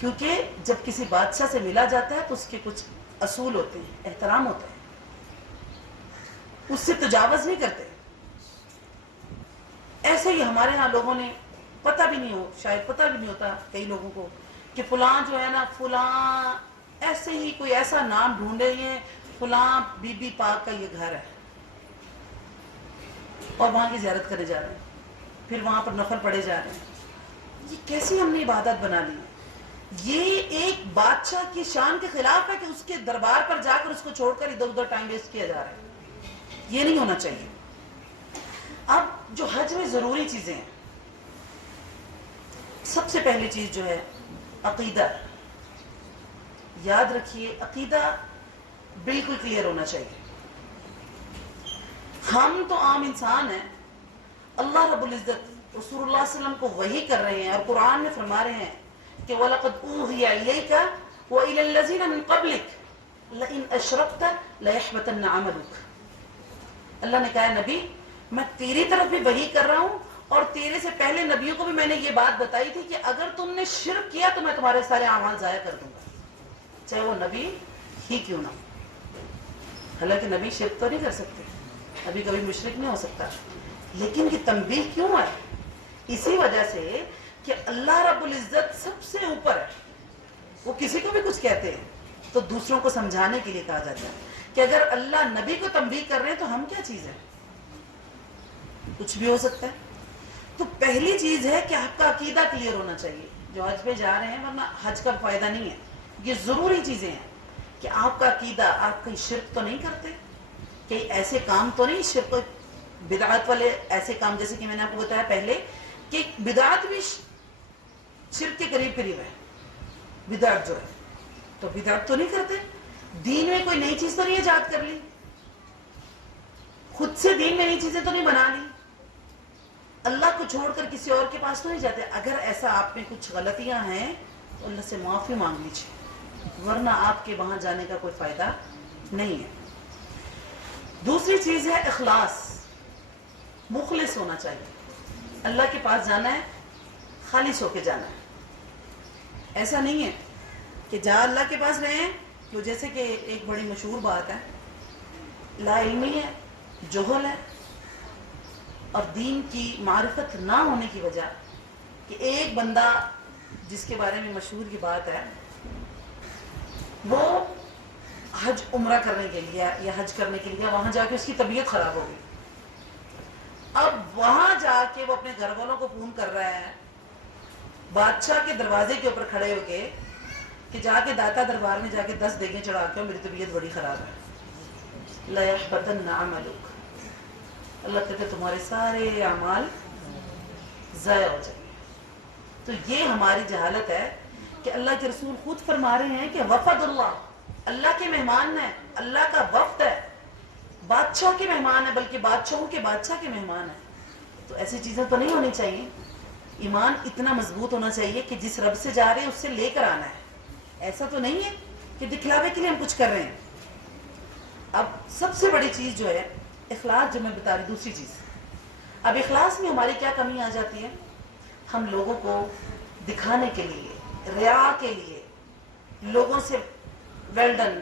کیونکہ جب کسی بادشاہ سے ملا جاتا ہے تو اس کے کچھ اصول ہوتے ہیں، احترام ہوتا ہے، اس سے تجاوز نہیں کرتے. ایسے ہی ہمارے ہاں لوگوں نے پتہ بھی نہیں ہو، شاید پتہ بھی نہیں ہوتا کئی لوگوں کو کہ فلاں جو ہے نا، فلاں ایسے ہی کوئی ایسا نام ڈھونڈے ہیں، فلاں بی بی پاک کا یہ گھر ہے، اور وہاں کی زیارت کرے جا رہے ہیں، پھر وہاں پر نفل پڑھے جا رہے ہیں. یہ کیسی ہم نے عبادت بنا لی ہے؟ یہ ایک بادشاہ کی شان کے خلاف ہے کہ اس کے دربار پر جا کر اس کو چھوڑ کر ادھر ادھر ٹائم ویسٹ کیا جا رہا ہے. یہ نہیں ہونا چاہیے. اب جو حج میں ضروری چیزیں ہیں، سب سے پہلی چیز جو ہے عقیدہ. یاد رکھیے عقیدہ بالکل کلیئر ہونا چاہیے. ہم تو عام انسان ہیں، اللہ رب العزت رسول اللہ صلی اللہ علیہ وسلم کو وحی کر رہے ہیں اور قرآن میں فرما رہے ہیں کہ وَلَقَدْ أُوحِيَ إِلَيْكَ وَإِلَى الَّذِينَ مِن قَبْلِكَ. لئن اشرکت لیحبطن عملک، اللہ نے کہا نبی میں تیری طرف بھی وحی کر رہا ہوں اور تیرے سے پہلے نبیوں کو بھی میں نے یہ بات بتائی تھی کہ اگر تم نے شرک کیا تو میں تمہارے سارے اعمال ضائع کر دوں گا، چاہے وہ نبی ہی کیوں نہ ہو۔ حالانکہ نبی شرک تو نہیں کر سکتے، نبی کبھی مشرک نہیں ہو سکتا، لیکن یہ تنبیہ کیوں ہے؟ اسی وجہ سے کہ اللہ رب العزت سب سے اوپر ہے، وہ کسی کو بھی کچھ کہتے ہیں تو دوسروں کو سمجھانے کے لیے کہا جاتا ہے کہ اگر اللہ نبی کو تنبیہ کر رہے ہیں تو ہم کیا چیز ہے، کچھ بھی ہو سکتا ہے۔ تو پہلی چیز ہے کہ آپ کا عقیدہ کلیئر ہونا چاہیے جو حج پہ جا رہے ہیں، ورنہ حج کا فائدہ نہیں ہے۔ یہ ضروری چیزیں ہیں کہ آپ کا عقیدہ، آپ کہیں شرک تو نہیں کرتے، کہیں ایسے کام تو نہیں، شرک بدعات والے ایسے کام، جیسے کہ میں نے آپ کو بتایا پہلے کہ بدعات بھی شرک کے قریب قریب ہے، بدعت جو ہے تو بدعت تو نہیں کرتے، دین میں کوئی نئی چیز تو نہیں ایجاد کر لی، خود سے دین میں نئی چیزیں تو نہیں بنا لی، اللہ کو چھوڑ کر کسی اور کے پاس تو نہیں جاتے۔ اگر ایسا آپ میں کچھ غلطیاں ہیں تو اللہ سے معافی مانگ لیجیے، ورنہ آپ کے وہاں جانے کا کوئی فائدہ نہیں ہے۔ دوسری چیز ہے اخلاص، مخلص ہونا چاہیے، اللہ کے پاس جانا ہے خالص ہو کے جانا ہے، ایسا نہیں ہے کہ جہاں اللہ کے پاس رہے ہیں تو جیسے کہ ایک بڑی مشہور بات ہے، لا علمی ہے، جہل ہے اور دین کی معرفت نہ ہونے کی وجہ کہ ایک بندہ جس کے بارے میں مشہور کی بات ہے، وہ حج عمرہ کرنے کے لیے یا حج کرنے کے لیے وہاں جا کے اس کی طبیعت خراب ہو گئی، اب وہاں جا کے وہ اپنے گھر والوں کو فون کر رہا ہے بادشاہ کے دروازے کے اوپر کھڑے ہو کے کہ جا کے داتا دربار میں جا کے 10 دیگیں چڑھا کے میری طبیعت بڑی خراب ہے، لیحبطن عملک، اللہ کہتے تمہارے سارے اعمال ضائع ہو جائیں گے۔ تو یہ ہماری جہالت ہے کہ اللہ کے رسول خود فرما رہے ہیں کہ وفد اللہ کے مہمان ہیں، اللہ کا وفد ہے، بادشاہ کے مہمان ہے، بلکہ بادشاہوں کے بادشاہ کے مہمان ہے۔ تو ایسی چیزیں تو نہیں ہونی چاہیے، ایمان اتنا مضبوط ہونا چاہیے کہ جس رب سے جا رہے ہیں اس سے لے کر آنا ہے، ایسا تو نہیں ہے کہ دکھلاوے کے لیے ہم کچھ کر رہے ہیں۔ اب سب سے بڑی چیز جو ہے اخلاص، جو میں بتا رہی دوسری چیز، اب اخلاص میں ہماری کیا کمی آ جاتی ہے؟ ہم لوگوں کو دکھانے کے لیے، ریا کے لیے، لوگوں سے ویل ڈن،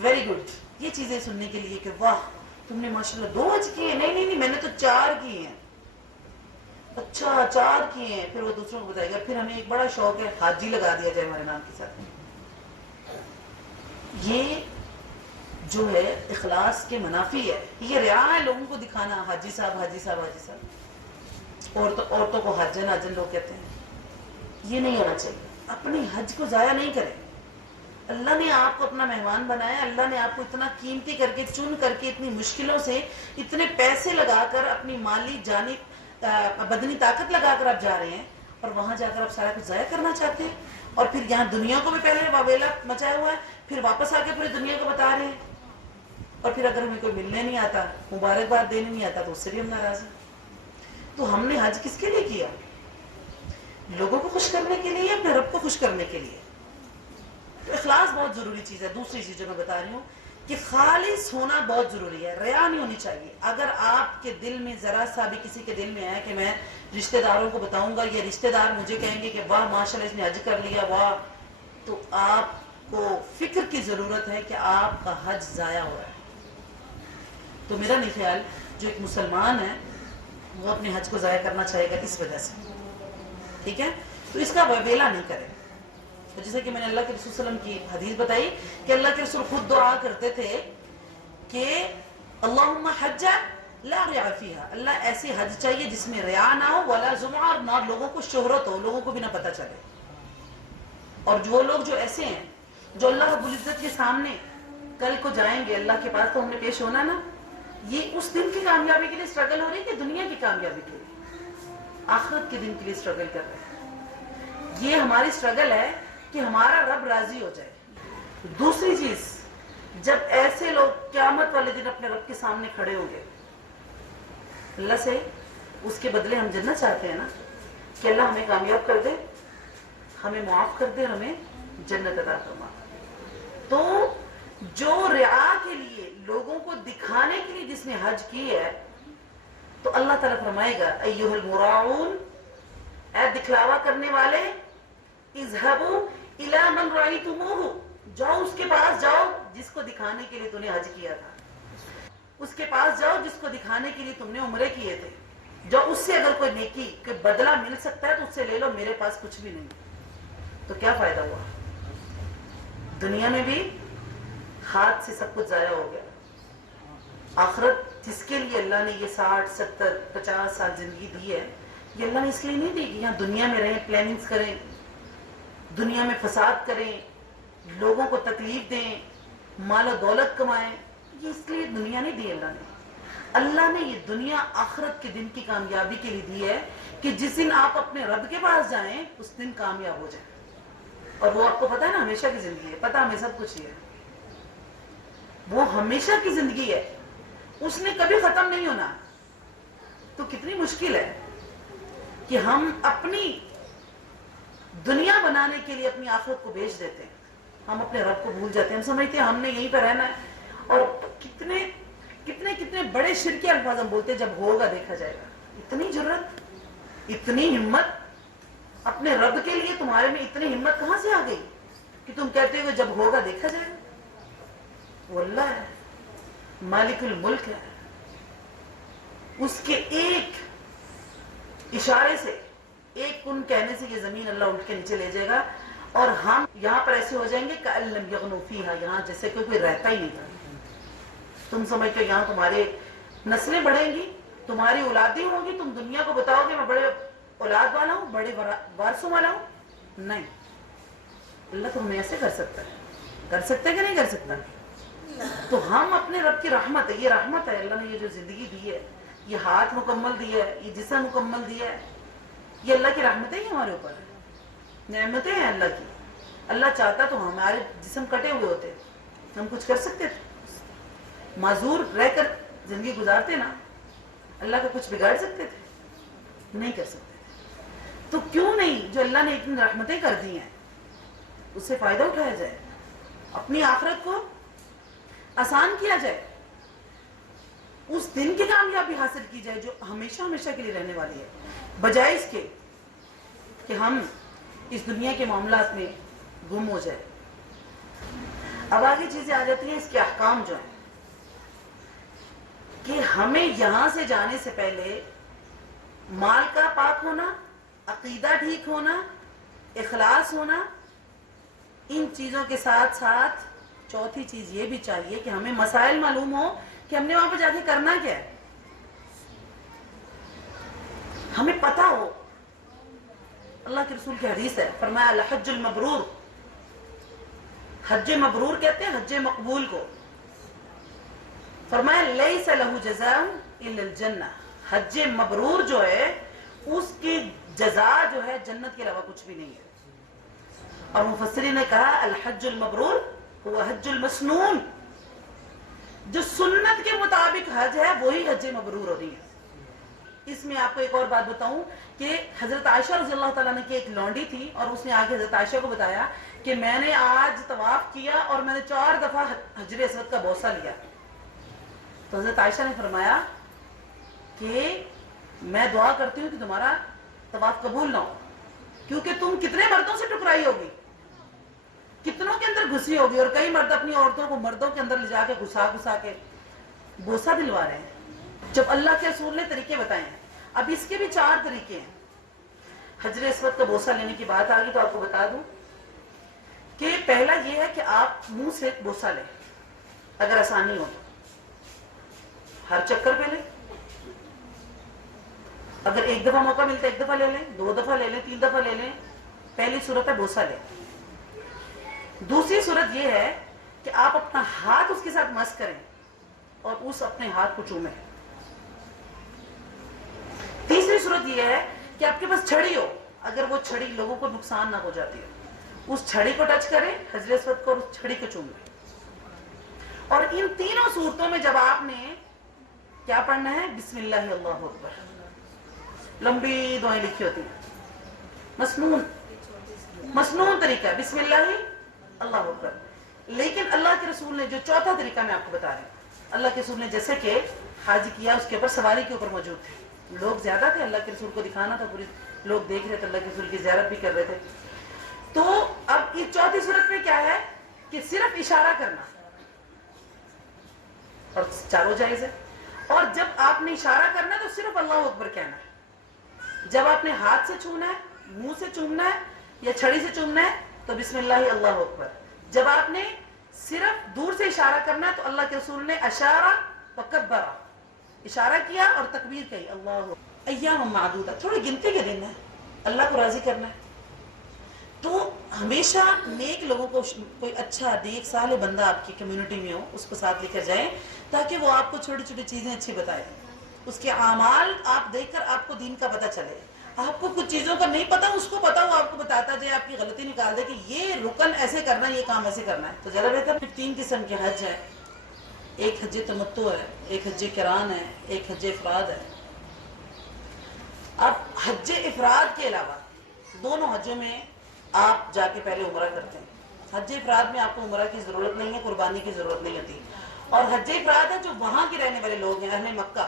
ویری گڈ، یہ چیزیں سننے کے لیے کہ واہ تم نے ماشاءاللہ 2 حج کیے، نہیں میں نے تو 4 کیے ہیں، اچھا 4 کیے ہیں، پھر وہ دوسروں کو بتائے گا، پھر ہمیں ایک بڑا شوق ہے حاجی لگا دیا جائے ہمارے نام کے ساتھ۔ یہ جو ہے اخلاص کے منافی ہے، یہ ریا ہے، لوگوں کو دکھانا، حاجی صاحب حاجی صاحب حاجی صاحب، عورتوں کو حاجن حاجن لوگ کہتے ہیں، یہ نہیں ہونا چاہیے۔ اپنی حج کو ضائع نہیں کریں، اللہ نے آپ کو اپنا مہمان بنایا، اللہ نے آپ کو اتنا قیمتی کر کے چن کر کے اتنی مشکلوں سے اتنے پیسے لگا کر اپنی مالی جانی بدنی طاقت لگا کر آپ جا رہے ہیں اور وہاں جا کر آپ سارا کچھ ضائع کرنا چاہتے ہیں، اور پھر یہاں دنیا کو بھی پہلے واویلا مچایا ہوا ہے، پھر واپس آ کے پوری دنیا کو بتا رہے ہیں، اور پھر اگر ہمیں کوئی ملنے نہیں آتا، مبارکباد دینے نہیں آتا تو اس سے بھی ہم ناراض ہیں۔ تو ہم نے حج کس کے لیے کیا؟ لوگوں کو خوش کرنے کے لیے، اپنے رب کو خوش کرنے کے لیے۔ تو اخلاص بہت ضروری چیز ہے۔ دوسری چیز جو میں بتا رہی ہوں کہ خالص ہونا بہت ضروری ہے، ریا نہیں ہونی چاہیے۔ اگر آپ کے دل میں ذرا سا بھی کسی کے دل میں ہے کہ میں رشتہ داروں کو بتاؤں گا، یہ رشتہ دار مجھے کہیں گے کہ واہ ماشاءاللہ اس نے حج کر لیا، واہ، تو آپ کو فکر کی ضرورت ہے کہ آپ کا حج ضائع ہو رہا ہے۔ تو میرا نہیں خیال جو ایک مسلمان ہے وہ اپنے حج کو ضائع کرنا چاہے گا اس وجہ سے، ٹھیک ہے؟ تو اس کا ویلا نہیں کرے۔ جیسے کہ میں نے اللہ کے رسول صلی اللہ علیہ وسلم کی حدیث بتائی کہ اللہ کے رسول خود دعا کرتے تھے کہ اللہم حج لا ریاء فیہا، اللہ ایسی حج چاہیے جس میں ریا نہ ہو، ولا زمعہ، اور نہ لوگوں کو شہرت ہو، لوگوں کو بھی نہ پتہ چلے۔ اور جو لوگ جو ایسے ہیں جو اللہ رب العزت کے سامنے کل کو جائیں گے، اللہ کے پاس تو ہم نے پیش ہونا نا، یہ اس دن کی کامیابی کے لیے اسٹرگل ہو رہی ہے کہ دنیا کی کامیابی کے لیے؟ آخرت کے دن کے لیے اسٹرگل کر رہے ہیں۔ یہ ہماری اسٹرگل ہے کہ ہمارا رب راضی ہو جائے۔ دوسری چیز، جب ایسے لوگ قیامت والے دن اپنے رب کے سامنے کھڑے ہوں گے، اللہ سے اس کے بدلے ہم جنت چاہتے ہیں نا، کہ اللہ ہمیں کامیاب کر دے، ہمیں معاف کر دے اور ہمیں جنت عطا فرما۔ تو جو رعا کے لیے لوگوں کو دکھانے کے لیے جس نے حج کی ہے تو اللہ تعالیٰ فرمائے گا ایھا المراعون، اے دکھلاوا کرنے والے، اذهبوا الی من رأیتموہ، جاؤ اس کے پاس جاؤ جس کو دکھانے کے لیے تم نے حج کیا تھا، اس کے پاس جاؤ جس کو دکھانے کے لیے تم نے عمرے کیے تھے، جو اس سے اگر کوئی نیکی کوئی بدلہ مل سکتا ہے تو اس سے لے لو، میرے پاس کچھ بھی نہیں۔ تو کیا فائدہ ہوا؟ دنیا میں بھی ہاتھ سے سب کچھ ضائع ہو گیا، آخرت جس کے لیے اللہ نے یہ 60 70 50 سال زندگی دی ہے، یہ اللہ نے اس لیے نہیں دی کہ یہاں دنیا میں رہیں، پلاننگز کریں، دنیا میں فساد کریں، لوگوں کو تکلیف دیں، مال و دولت کمائیں، یہ اس لیے دنیا نہیں دی اللہ نے۔ اللہ نے یہ دنیا آخرت کے دن کی کامیابی کے لیے دی ہے کہ جس دن آپ اپنے رب کے پاس جائیں اس دن کامیاب ہو جائیں، اور وہ آپ کو پتا ہے نا ہمیشہ کی زندگی ہے، پتا ہمیں سب کچھ ہی ہے، وہ ہمیشہ کی زندگی ہے، اس نے کبھی ختم نہیں ہونا۔ تو کتنی مشکل ہے کہ ہم اپنی دنیا بنانے کے لیے اپنی آخرت کو بیچ دیتے ہیں، ہم اپنے رب کو بھول جاتے ہیں، ہم سمجھتے ہیں ہم نے یہیں پہ رہنا ہے، اور کتنے کتنے کتنے بڑے شرکی الفاظ ہم بولتے ہیں، جب ہوگا دیکھا جائے گا۔ اتنی جرت، اتنی ہمت اپنے رب کے لیے تمہارے میں اتنی ہمت کہاں سے آ گئی کہ تم کہتے ہو جب ہوگا دیکھا جائے گا؟ وہ اللہ ہے، مالک الملک ہے، اس کے ایک اشارے سے، ایک کن کہنے سے یہ زمین اللہ اٹھ کے نیچے لے جائے گا، اور ہم یہاں پر ایسے ہو جائیں گے کأن لم یغنوا فیہا، یہاں جیسے کوئی رہتا ہی نہیں تھا۔ تم سمجھتے ہو یہاں تمہارے نسلیں بڑھیں گی، تمہاری اولادیں ہوں گی، تم دنیا کو بتاؤ گے میں بڑے اولاد والا ہوں، بڑے وارثوں والا ہوں؟ نہیں، اللہ تو ہمیں ایسے کر سکتا ہے، کر سکتا ہے کہ نہیں کر سکتا؟ تو ہم اپنے رب کی رحمت ہے، یہ رحمت ہے، اللہ نے یہ جو زندگی دی ہے، یہ ہاتھ مکمل دیا ہے، یہ جسم مکمل دیا ہے، یہ اللہ کی رحمتیں ہی ہمارے اوپر ہے، نعمتیں ہیں اللہ کی۔ اللہ چاہتا تو ہمارے جسم کٹے ہوئے ہوتے، ہم کچھ کر سکتے تھے؟ معذور رہ کر زندگی گزارتے نا، اللہ کا کچھ بگاڑ سکتے تھے؟ نہیں کر سکتے تھے۔ تو کیوں نہیں جو اللہ نے اتنی رحمتیں کر دی ہیں اس سے فائدہ اٹھایا جائے، اپنی آخرت کو آسان کیا جائے، اس دن کی کامیابی حاصل کی جائے جو ہمیشہ ہمیشہ کے لیے رہنے والی ہے، بجائے اس کے کہ ہم اس دنیا کے معاملات میں گم ہو جائے۔ اب آگے چیزیں آ جاتی ہیں اس کے احکام جو ہیں کہ ہمیں یہاں سے جانے سے پہلے مال کا پاک ہونا، عقیدہ ٹھیک ہونا، اخلاص ہونا، ان چیزوں کے ساتھ ساتھ چوتھی چیز یہ بھی چاہیے کہ ہمیں مسائل معلوم ہو کہ ہم نے وہاں پہ جا کے کرنا کیا ہے، ہمیں پتا ہو۔ اللہ کے رسول کی حدیث ہے، فرمایا الحج المبرور، حج مبرور کہتے ہیں حج مقبول کو، فرمایا لیس لہ جزاء الا الجنہ، حج مبرور جو ہے اس کی جزا جو ہے جنت کے علاوہ کچھ بھی نہیں ہے۔ اور مفسرین نے کہا الحج المبرور هو حج المسنون، جو سنت کے مطابق حج ہے وہی حج مبرور ہو رہی ہے۔ اس میں آپ کو ایک اور بات بتاؤں کہ حضرت عائشہ رضی اللہ تعالیٰ نے کی ایک لونڈی تھی، اور اس نے آگے حضرت عائشہ کو بتایا کہ میں نے آج طواف کیا اور میں نے 4 دفعہ حجر اسود کا بوسہ لیا۔ تو حضرت عائشہ نے فرمایا کہ میں دعا کرتی ہوں کہ تمہارا طواف قبول نہ ہو، کیونکہ تم کتنے مردوں سے ٹکرائی ہوگی، کتنوں کے اندر گھسی ہوگی، اور کئی مرد اپنی عورتوں کو مردوں کے اندر لے جا کے گھسا کے بوسہ دلوا رہے ہیں، جب اللہ کے رسول نے طریقے بتائے ہیں۔ اب اس کے بھی 4 طریقے ہیں۔ حجر اسود کا بوسہ لینے کی بات آ گئی تو آپ کو بتا دوں کہ پہلا یہ ہے کہ آپ منہ سے بوسہ لیں، اگر آسانی ہو تو ہر چکر پہ لیں، اگر ایک دفعہ موقع ملتا ہے 1 دفعہ لے لیں، 2 دفعہ لے لیں، 3 دفعہ لے لیں۔ پہلی صورت ہے بوسہ لیں۔ دوسری صورت یہ ہے کہ آپ اپنا ہاتھ اس کے ساتھ مس کریں اور اس اپنے ہاتھ کو چومیں۔ تیسری صورت یہ ہے کہ آپ کے پاس چھڑی ہو، اگر وہ چھڑی لوگوں کو نقصان نہ ہو جاتی ہے، اس چھڑی کو ٹچ کریں، حجر اسود کو، اور اس چھڑی کو چوم لیں۔ اور ان تینوں صورتوں میں جب آپ نے کیا پڑھنا ہے؟ بسم اللہ اللہ اکبر، لمبی دعائیں لکھی ہوتی ہیں، مسنون طریقہ ہے، بسم اللہ اللہ اکبر، لیکن اللہ کے رسول نے جو چوتھا طریقہ میں آپ کو بتا رہی ہوں، اللہ کے رسول نے جیسے کہ حج کیا اس کے اوپر سواری کے اوپر موجود تھے، لوگ زیادہ تھے، اللہ کے رسول کو دکھانا تھا، پوری لوگ دیکھ رہے تھے، اللہ کے رسول کی زیارت بھی کر رہے تھے. تو اب یہ چوتھی صورت میں کیا ہے کہ صرف اشارہ کرنا اور چاروں جائز ہے. اور جب آپ نے اشارہ کرنا ہے تو صرف اللہ اکبر کہنا ہے. جب آپ نے ہاتھ سے چھونا ہے، منہ سے چومنا ہے یا چھڑی سے چومنا ہے تو بسم اللہ اللہ اکبر. جب آپ نے صرف دور سے اشارہ کرنا ہے تو اللہ کے رسول نے اشارہ وکبرا، اشارہ کیا اور تکبیر کہی، اللہ ایام معدودہ، تھوڑی گنتی کے دن ہے، اللہ کو راضی کرنا ہے. تو ہمیشہ نیک لوگوں کو، کوئی اچھا نیک صالح بندہ آپ کی کمیونٹی میں ہو، اس کو ساتھ لے کر جائیں تاکہ وہ آپ کو چھوٹی چھوٹی چیزیں اچھی بتائے. اس کے اعمال آپ دیکھ کر آپ کو دین کا پتہ چلے. آپ کو کچھ چیزوں کا نہیں پتا، اس کو پتا، وہ آپ کو بتاتا جائے، آپ کی غلطی نکال دے کہ یہ رکن ایسے کرنا ہے، یہ کام ایسے کرنا ہے. تو زیادہ بہتر 3 قسم کے حج ہے. ایک حج تمتع ہے، ایک حج قران ہے، ایک حج افراد ہے. اب حج افراد کے علاوہ دونوں حجوں میں آپ جا کے پہلے عمرہ کرتے ہیں. حج افراد میں آپ کو عمرہ کی ضرورت نہیں ہے، قربانی کی ضرورت نہیں ہوتی. اور حج افراد ہے جو وہاں کے رہنے والے لوگ ہیں، اہل مکہ،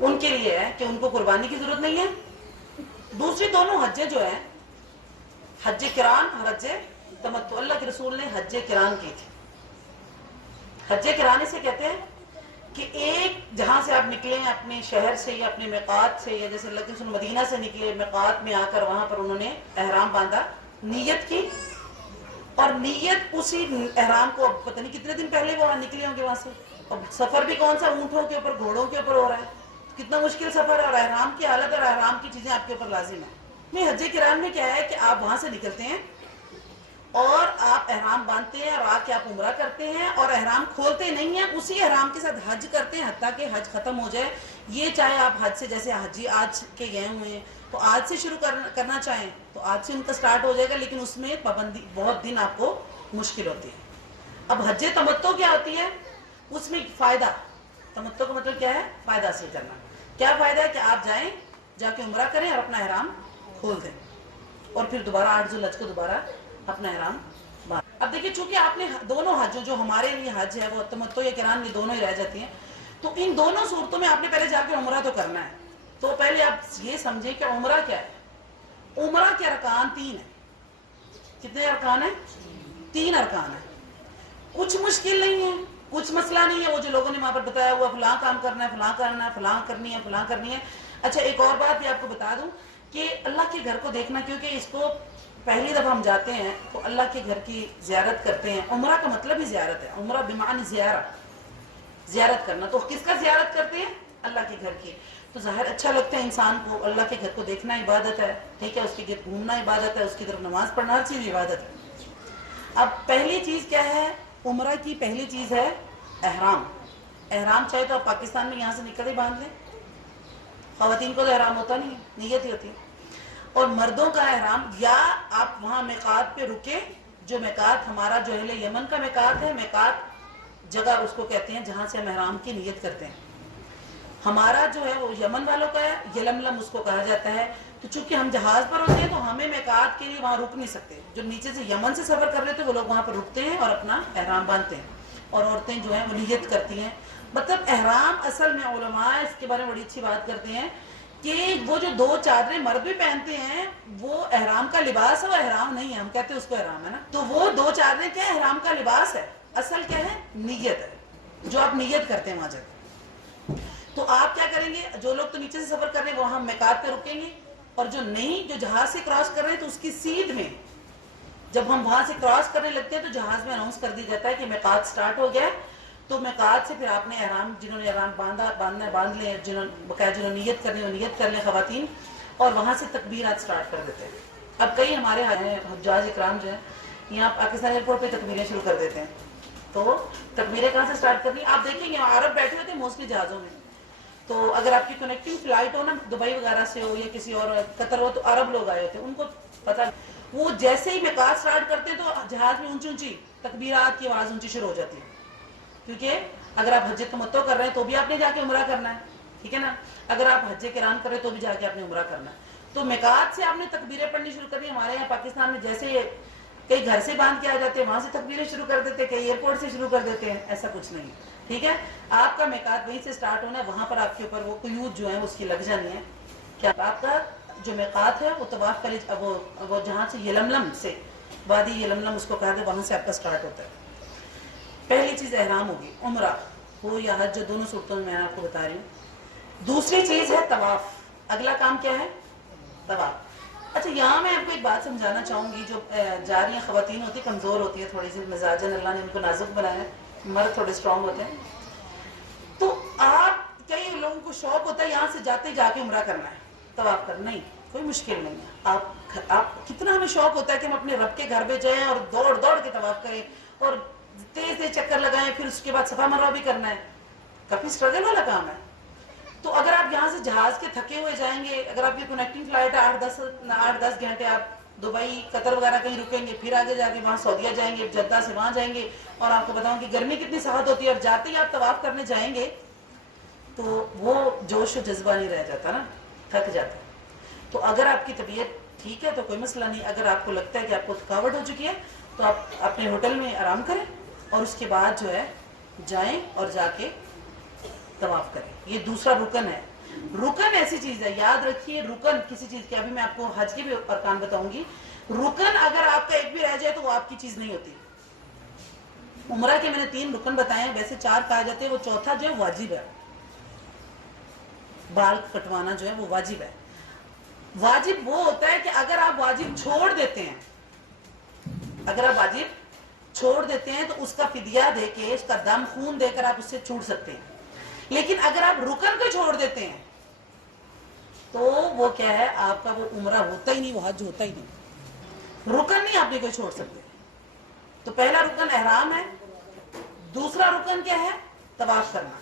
ان کے لیے ہے کہ ان کو قربانی کی ضرورت نہیں ہے. دوسری دونوں حجیں جو ہیں، حج قران اور حج تمتع، اللہ کے رسول نے حج قران کی تھی. حج قران اسے کہتے ہیں کہ ایک جہاں سے آپ نکلے ہیں اپنے شہر سے یا اپنے میقات سے، یا جیسے اللہ کے رسول مدینہ سے نکلے، میقات میں آ کر وہاں پر انہوں نے احرام باندھا، نیت کی، اور نیت اسی احرام کو اب پتہ نہیں کتنے دن پہلے وہ نکلے ہوں گے وہاں سے. اور سفر بھی کون سا، اونٹوں کے اوپر، گھوڑوں کے اوپر ہو رہا ہے، کتنا مشکل سفر ہے، اور احرام کی حالت اور احرام کی چیزیں آپ کے اوپر لازم ہے. میں حج قران میں کیا ہے کہ آپ وہاں سے نکلتے ہیں اور آپ احرام باندھتے ہیں اور آ کے آپ عمرہ کرتے ہیں، اور احرام کھولتے نہیں ہیں، اسی احرام کے ساتھ حج کرتے ہیں حتیٰ کہ حج ختم ہو جائے. یہ چاہے آپ حج سے، جیسے حجی آج کے گئے ہوئے ہیں تو آج سے شروع کرنا چاہیں تو آج سے ان کا سٹارٹ ہو جائے گا، لیکن اس میں پابندی بہت دن آپ کو مشکل ہوتی ہے. اب حج تمتع کیا ہوتی ہے، اس میں فائدہ، تمتع کا مطلب کیا ہے، فائدہ حاصل کرنا. کیا فائدہ ہے کہ آپ جائیں، جا کے عمرہ کریں اور اپنا احرام کھول دیں، اور پھر دوبارہ 8 ذو الحج کو دوبارہ اپنا احرام باندھ. اب دیکھیں چونکہ آپ نے دونوں حج جو ہمارے لیے حج ہے وہ تمتع یا قران، یہ دونوں ہی رہ جاتی ہیں، تو ان دونوں صورتوں میں آپ نے پہلے جا کے عمرہ تو کرنا ہے. تو پہلے آپ یہ سمجھیں کہ عمرہ کیا ہے. عمرہ کے ارکان 3 ہیں. کتنے ارکان ہیں؟ 3 ارکان ہیں. کچھ مشکل نہیں ہے، کچھ مسئلہ نہیں ہے، وہ جو لوگوں نے وہاں پر بتایا ہوا فلاں کام کرنا ہے، فلاں کرنا ہے، فلاں کرنی ہے، فلاں کرنی ہے. اچھا ایک اور بات بھی آپ کو بتا دوں کہ اللہ کے گھر کو دیکھنا، کیونکہ اس کو پہلی دفعہ ہم جاتے ہیں تو اللہ کے گھر کی زیارت کرتے ہیں. عمرہ کا مطلب ہی زیارت ہے، عمرہ بمعنی زیارت کرنا. تو کس کا زیارت کرتے ہیں؟ اللہ کے گھر کی. تو ظاہر اچھا لگتا ہے انسان کو، اللہ کے گھر کو دیکھنا عبادت ہے، ٹھیک ہے، اس کے گرد گھومنا عبادت ہے، اس کی طرف نماز پڑھنا، ہر چیز عبادت ہے. اب پہلی چیز کیا ہے، عمرہ کی پہلی چیز ہے احرام. احرام چاہے تو آپ پاکستان میں یہاں سے نکل ہی باندھ لیں، خواتین کو تو احرام ہوتا نہیں ہے، نیت ہی ہوتی ہے. اور مردوں کا احرام، یا آپ وہاں میقات پہ رکے، جو میقات ہمارا جو اہل یمن کا میقات ہے، میقات جگہ اس کو کہتے ہیں جہاں سے ہم احرام کی نیت کرتے ہیں. ہمارا جو ہے وہ یمن والوں کا ہے، یلملم اس کو کہا جاتا ہے. تو چونکہ ہم جہاز پر ہوتے ہیں تو ہمیں میقات کے لیے وہاں رک نہیں سکتے. جو نیچے سے یمن سے سفر کر لیتے وہ لوگ وہاں پر رکتے ہیں اور اپنا احرام باندھتے ہیں، اور عورتیں جو ہیں وہ نیت کرتی ہیں. مطلب احرام اصل میں علماء اس کے بارے میں بڑی اچھی بات کرتے ہیں کہ وہ جو 2 چادریں مرد بھی پہنتے ہیں وہ احرام کا لباس ہے، وہ احرام نہیں ہے. ہم کہتے ہیں اس کو احرام ہے نا، تو وہ 2 چادریں کیا ہے، احرام کا لباس ہے. اصل کیا ہے، نیت ہے، جو آپ نیت کرتے ہیں وہاں جا کے. تو آپ کیا کریں گے، جو لوگ تو نیچے سے سفر کر رہے ہیں وہ ہم میقات پہ رکیں گے، اور جو نہیں، جو جہاز سے کراس کر رہے ہیں تو اس کی سیدھ میں جب ہم وہاں سے کراس کرنے لگتے ہیں تو جہاز میں اناؤنس کر دیا جاتا ہے کہ میقات سٹارٹ ہو گیا ہے. تو میقات سے پھر آپ نے احرام، جنہوں نے احرام باندھنا باندھ لیں، جنہوں نے نیت کرنی وہ نیت کر لیں خواتین، اور وہاں سے تکبیرات سٹارٹ کر دیتے ہیں. اب کئی ہمارے حجاج اکرام جو ہیں یہاں پاکستان ایئرپورٹ پہ تکبیریں شروع کر دیتے ہیں. تو تکبیریں کہاں سے سٹارٹ کرنی، آپ دیکھیں گے عرب بیٹھے ہوتے ہیں موسٹلی جہازوں میں. تو اگر آپ کی کنیکٹنگ فلائٹ ہو نا، دبئی وغیرہ سے ہو یا کسی اور قطر ہو، تو عرب لوگ آئے ہوتے ہیں، ان کو پتا، وہ جیسے ہی میقات سٹارٹ کرتے ہیں تو جہاز میں اونچی اونچی تکبیرات کی آواز اونچی شروع ہو جاتی ہے. کیونکہ اگر آپ حج تمتع کر رہے ہیں تو بھی آپ نے جا کے عمرہ کرنا ہے، ٹھیک ہے نا. اگر آپ حج قران کر رہے ہیں تو بھی جا کے آپ نے عمرہ کرنا ہے. تو میقات سے آپ نے تکبیریں پڑھنی شروع کر دی. ہمارے یہاں پاکستان میں جیسے کئی گھر سے باندھ کے آ جاتے ہیں، وہاں سے تکبیریں شروع کر دیتے ہیں، کئی ایئرپورٹ سے شروع کر دیتے ہیں. ایسا کچھ نہیں. ٹھیک ہے، آپ کا میقات وہیں سے سٹارٹ ہونا ہے، وہاں پر آپ کے اوپر وہ قیود جو ہیں اس کی لگ جانی ہے. کیا آپ کا جو میقات ہے وہ طواف کا وہ جہاں سے یلملم سے، وادی یلملم اس کو کہا ہے، وہاں سے آپ کا سٹارٹ ہوتا ہے. پہلی چیز احرام ہوگی، عمرہ ہو یا حج، جو دونوں صورتوں میں آپ کو بتا رہی ہوں. دوسری چیز ہے طواف. اگلا کام کیا ہے؟ طواف. اچھا، یہاں میں آپ کو ایک بات سمجھانا چاہوں گی. جو جاریاں خواتین ہوتی ہیں کمزور ہوتی ہے تھوڑی سی مزاجن، اللہ نے ان کو نازک بنایا ہے، مرد تھوڑے اسٹرانگ ہوتے ہیں. تو آپ کئی لوگوں کو شوق ہوتا ہے یہاں سے جاتے جا کے عمرہ کرنا ہے، طواف کرنا. نہیں، کوئی مشکل نہیں ہے. آپ کتنا ہمیں شوق ہوتا ہے کہ ہم اپنے رب کے گھر پہ جائیں اور دوڑ دوڑ کے طواف کریں اور تیز تیز چکر لگائیں، پھر اس کے بعد صفا مروہ بھی کرنا ہے. کافی اسٹرگل والا کام ہے. تو اگر آپ یہاں سے جہاز کے تھکے ہوئے جائیں گے، اگر آپ کی کنیکٹنگ فلائٹ ہے 8-10 گھنٹے، آپ دبئی قطر وغیرہ کہیں رکیں گے، پھر آگے جا کے وہاں سعودیہ جائیں گے، جدہ سے وہاں جائیں گے، اور آپ کو بتاؤں کہ گرمی کتنی سخت ہوتی ہے، اور جاتے ہی آپ طواف کرنے جائیں گے تو وہ جوش و جذبہ نہیں رہ جاتا نا، تھک جاتا ہے. تو اگر آپ کی طبیعت ٹھیک ہے تو کوئی مسئلہ نہیں. اگر آپ کو لگتا ہے کہ آپ کو تھکاوٹ ہو چکی ہے تو آپ اپنے ہوٹل میں آرام کریں اور اس کے بعد جو ہے جائیں اور جا کے طواف کریں. یہ دوسرا رکن ہے. رکن ایسی چیز ہے، یاد رکھیے، رکن کسی چیز کے، ابھی میں آپ کو حج کے بھی ارکان بتاؤں گی. رکن اگر آپ کا ایک بھی رہ جائے تو وہ آپ کی چیز نہیں ہوتی. عمرہ کے میں نے 3 رکن بتائے ہیں، ویسے 4 کہا جاتے ہیں، وہ چوتھا جو ہے واجب ہے. بال کٹوانا جو ہے وہ واجب ہے. واجب وہ ہوتا ہے کہ اگر آپ واجب چھوڑ دیتے ہیں، اگر آپ واجب چھوڑ دیتے ہیں تو اس کا فدیہ دے کے، اس کا دم خون دے کر آپ اس سے چھوٹ سکتے ہیں. لیکن اگر آپ رکن کو چھوڑ دیتے ہیں تو وہ کیا ہے، آپ کا وہ عمرہ ہوتا ہی نہیں، وہ حج ہوتا ہی نہیں. رکن نہیں آپ نے کوئی چھوڑ سکتے. تو پہلا رکن احرام ہے. دوسرا رکن کیا ہے؟ طواف کرنا.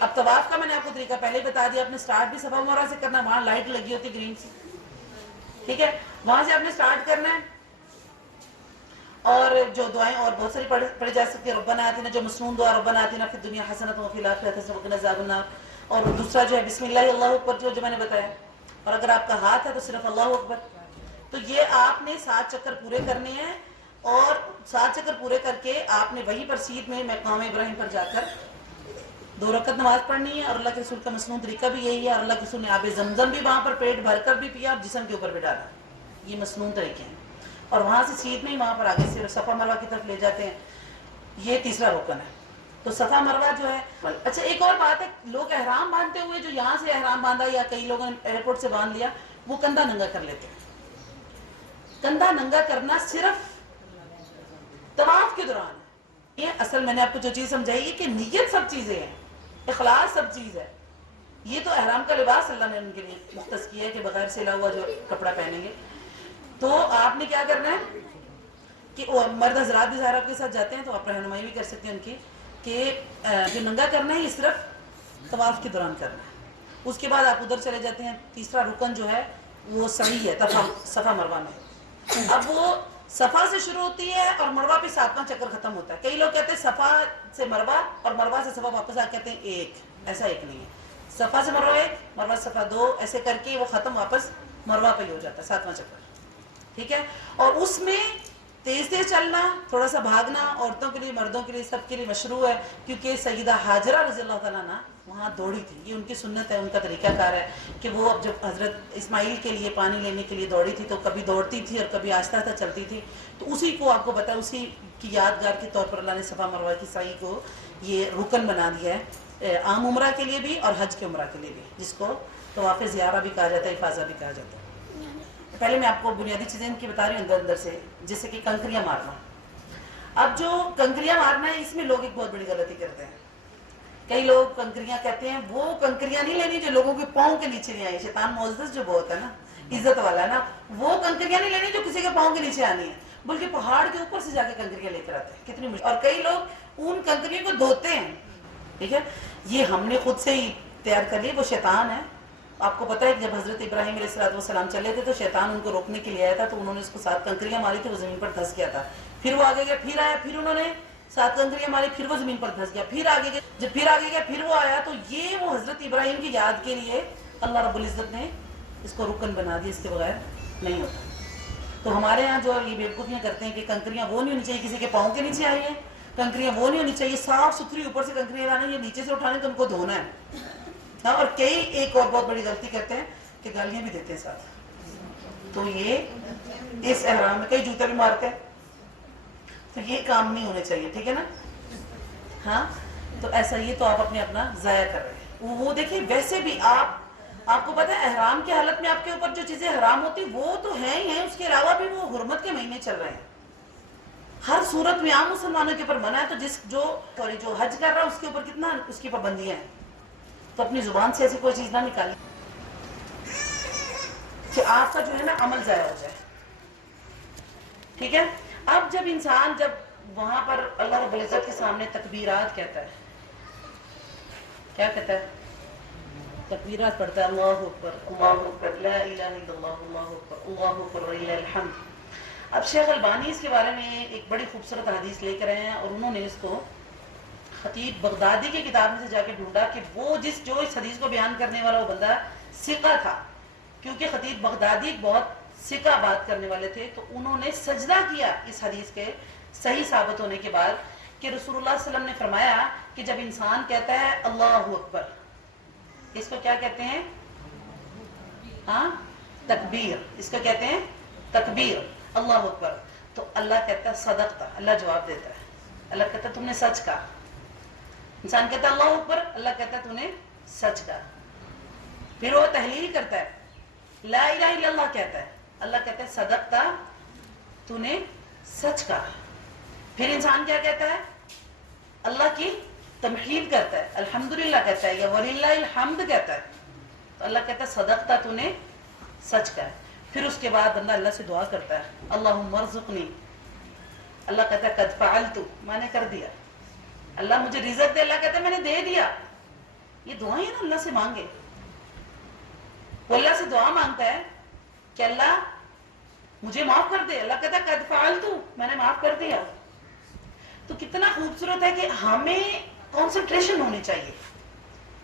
اب طواف کا میں نے آپ کو طریقہ پہلے بتا دیا. آپ نے سٹارٹ بھی صفا مروہ سے کرنا، وہاں لائٹ لگی ہوتی گرین سی، ٹھیک ہے، وہاں سے آپ نے سٹارٹ کرنا ہے. اور جو دعائیں اور بہت ساری پڑھی جا سکتی ہے، ربنا آتنا، جو مسنون دعا، ربنا آتنا فی الدنیا حسنۃ وفی الآخرۃ حسنۃ وقنا عذاب النار. اور دوسرا جو ہے بسم اللہ اللہ اکبر، جو میں نے بتایا. اور اگر آپ کا ہاتھ ہے تو صرف اللہ اکبر. تو یہ آپ نے 7 چکر پورے کرنے ہیں، اور 7 چکر پورے کر کے آپ نے وہیں پر سیدھ میں مقام ابراہیم پر جا کر 2 رکعت نماز پڑھنی ہے. اور اللہ کے رسول کا مسنون طریقہ بھی یہی ہے. اور اللہ کے رسول نے آب زمزم بھی وہاں پر پیٹ بھر کر بھی پیا، اور جسم کے اوپر بھی ڈالا. یہ مسنون طریقے ہیں. اور وہاں سے سیدھ میں ہی وہاں پر آگے سے صفا مروہ کی طرف لے جاتے ہیں. یہ تیسرا رکن ہے. تو صفا مروہ جو ہے. اچھا، ایک اور بات ہے، لوگ احرام باندھتے ہوئے، جو یہاں سے احرام باندھا یا کئی لوگوں نے ایئرپورٹ سے باندھ لیا، وہ کندھا ننگا کر لیتے ہیں. کندھا ننگا کرنا صرف طواف کے دوران ہے. یہ اصل میں نے آپ کو جو چیز سمجھائی ہے کہ نیت سب چیزیں ہیں، اخلاص سب چیز ہے. یہ تو احرام کا لباس اللہ نے ان کے لیے مختص کیا ہے کہ بغیر سلا ہوا جو کپڑا پہنیں گے. تو آپ نے کیا کرنا ہے کہ مرد حضرات بھی ظاہر آپ کے ساتھ جاتے ہیں تو آپ رہنمائی بھی کر سکتے ہیں ان کی، کہ جو ننگا کرنا ہے یہ صرف طواف کے دوران کرنا ہے. اس کے بعد آپ ادھر چلے جاتے ہیں. تیسرا رکن جو ہے وہ سعی ہے صفا مروہ میں. اب وہ صفا سے شروع ہوتی ہے اور مروہ پہ 7واں چکر ختم ہوتا ہے. کئی لوگ کہتے ہیں صفا سے مروہ اور مروہ سے صفا واپس آ کہتے ہیں ایک. ایسا ایک نہیں ہے. صفا سے مروہ 1، مروہ سے صفا 2، ایسے کر کے وہ ختم واپس مروہ پہ ہی ہو جاتا ہے 7واں چکر. ٹھیک ہے. اور اس میں تیز تیز چلنا، تھوڑا سا بھاگنا، عورتوں کے لیے، مردوں کے لیے، سب کے لیے مشروع ہے. کیونکہ سیدہ ہاجرہ رضی اللہ تعالیٰ عنہ وہاں دوڑی تھی. یہ ان کی سنت ہے، ان کا طریقہ کار ہے کہ وہ اب جب حضرت اسماعیل کے لیے پانی لینے کے لیے دوڑی تھی تو کبھی دوڑتی تھی اور کبھی آہستہ آہستہ چلتی تھی. تو اسی کو آپ کو پتا ہے، اسی کی یادگار کے طور پر اللہ نے صفا مروہ کی سعی کو یہ رکن بنا دیا ہے، عام عمرہ کے لیے بھی اور حج کے عمرہ کے لیے بھی، جس کو طواف زیارہ بھی کہا جاتا ہے، افاضہ بھی کہا جاتا ہے. پہلے میں آپ کو بنیادی چیزیں ان کی بتا رہی ہوں اندر اندر سے، جیسے کہ کنکریاں مارنا. اب جو کنکریاں مارنا ہے، اس میں لوگ ایک بہت بڑی غلطی کرتے ہیں. کئی لوگ کنکریاں کہتے ہیں، وہ کنکریاں نہیں لینی جو لوگوں کے پاؤں کے نیچے نہیں آئی. شیطان معزز جو بہت ہے نا، عزت والا ہے نا، وہ کنکریاں نہیں لینی جو کسی کے پاؤں کے نیچے آنی ہے، بلکہ پہاڑ کے اوپر سے جا کے کنکریاں لے کر آتے ہیں. کتنی مشکل. اور کئی لوگ ان کنکریوں کو دھوتے ہیں. ٹھیک ہے، یہ ہم نے خود سے ہی تیار کر لی، وہ شیطان ہے. آپ کو پتا ہے کہ جب حضرت ابراہیم علیہ السلام چلے تھے تو شیطان ان کو روکنے کے لیے آیا تھا، تو انہوں نے اس کو 7 کنکریاں ماری تھی، وہ زمین پر دھس گیا تھا. پھر وہ آگے گیا، پھر آیا، پھر انہوں نے 7 کنکریاں ماری، پھر وہ زمین پر دھس گیا. پھر آگے گیا، جب پھر آگے گیا پھر وہ آیا. تو یہ وہ حضرت ابراہیم کی یاد کے لیے اللہ رب العزت نے اس کو رکن بنا دیا، اس کے بغیر نہیں ہوتا. تو ہمارے ہاں جو یہ بیوقوفیاں کرتے ہیں کہ کنکریاں وہ نہیں ہونی چاہیے کسی کے پاؤں کے نیچے آئی ہیں، کنکریاں وہ نہیں ہونی چاہیے، صاف ستھری اوپر سے کنکریاں لانے، یہ نیچے سے اٹھانے تو ان کو دھونا ہے. ہاں، اور کئی ایک اور بہت بڑی غلطی کرتے ہیں کہ گالیاں بھی دیتے ہیں ساتھ. تو یہ اس احرام میں کئی جوتے بھی مارتے ہیں، تو یہ کام نہیں ہونے چاہیے، ٹھیک ہے نا. ہاں، تو ایسا یہ تو آپ اپنا ضائع کر رہے ہیں. وہ دیکھیں ویسے بھی آپ کو پتا ہے احرام کی حالت میں آپ کے اوپر جو چیزیں حرام ہوتی وہ تو ہیں ہی ہیں، اس کے علاوہ بھی وہ حرمت کے مہینے چل رہے ہیں. ہر صورت میں عام مسلمانوں کے اوپر منع ہے، تو جو حج کر رہا ہے اس کے اوپر کتنا اس کی پابندیاں ہیں. تو اپنی زبان سے ایسی کوئی چیز نہ نکالی کہ آپ کا جو ہے نا عمل ضائع ہو جائے. ٹھیک ہے. اب جب انسان وہاں پر اللہ رب العزت کے سامنے تکبیرات کہتا ہے، کیا کہتا ہے؟ تکبیرات پڑھتا ہے، اللہ اکبر اللہ اکبر لا الہ الا اللہ اللہ اکبر اللہ اکبر وللہ الحمد. اب شیخ البانی اس کے بارے میں ایک بڑی خوبصورت حدیث لے کر آئے ہیں، اور انہوں نے اس کو خطیب بغدادی کی کتاب میں سے جا کے ڈھونڈا کہ وہ جو اس حدیث کو بیان کرنے والا وہ بندہ ثقہ تھا، کیونکہ خطیب بغدادی بہت ثقہ بات کرنے والے تھے. تو انہوں نے سجدہ کیا اس حدیث کے صحیح ثابت ہونے کے بعد کہ رسول اللہ صلی اللہ علیہ وسلم نے فرمایا کہ جب انسان کہتا ہے اللہ اکبر، اس کو کیا کہتے ہیں؟ ہاں، تکبیر. اس کو کہتے ہیں تکبیر، اللہ اکبر. تو اللہ کہتا ہے صدقتا، اللہ جواب دیتا ہے، اللہ کہتا ہے تم نے سچ کہا. انسان کہتا ہے اللہ اکبر، اللہ کہتا ہے تو نے سچ کہا. پھر وہ تحلیل کرتا ہے، لا الہ الا اللہ کہتا ہے، اللہ کہتا ہے صدقتا، تو نے سچ کہا. پھر انسان کیا کہتا ہے؟ اللہ کی تمحید کرتا ہے، الحمدللہ کہتا ہے یا وللہ الحمد کہتا ہے. تو اللہ کہتا ہے صدقتا، تو نے سچ کہا. پھر اس کے بعد بندہ اللہ سے دعا کرتا ہے، اللہم ارزقنی، اللہ کہتا ہے قد فعلت، میں نے کر دیا. اللہ مجھے رزق دے، اللہ کہتا ہے میں نے دے دیا. یہ دعائیں نا اللہ سے مانگے. وہ اللہ سے دعا مانگتا ہے کہ اللہ مجھے معاف کر دے، اللہ کہتا ہے قد فعلت، میں نے معاف کر دیا. تو کتنا خوبصورت ہے کہ ہمیں کنسنٹریشن ہونی چاہیے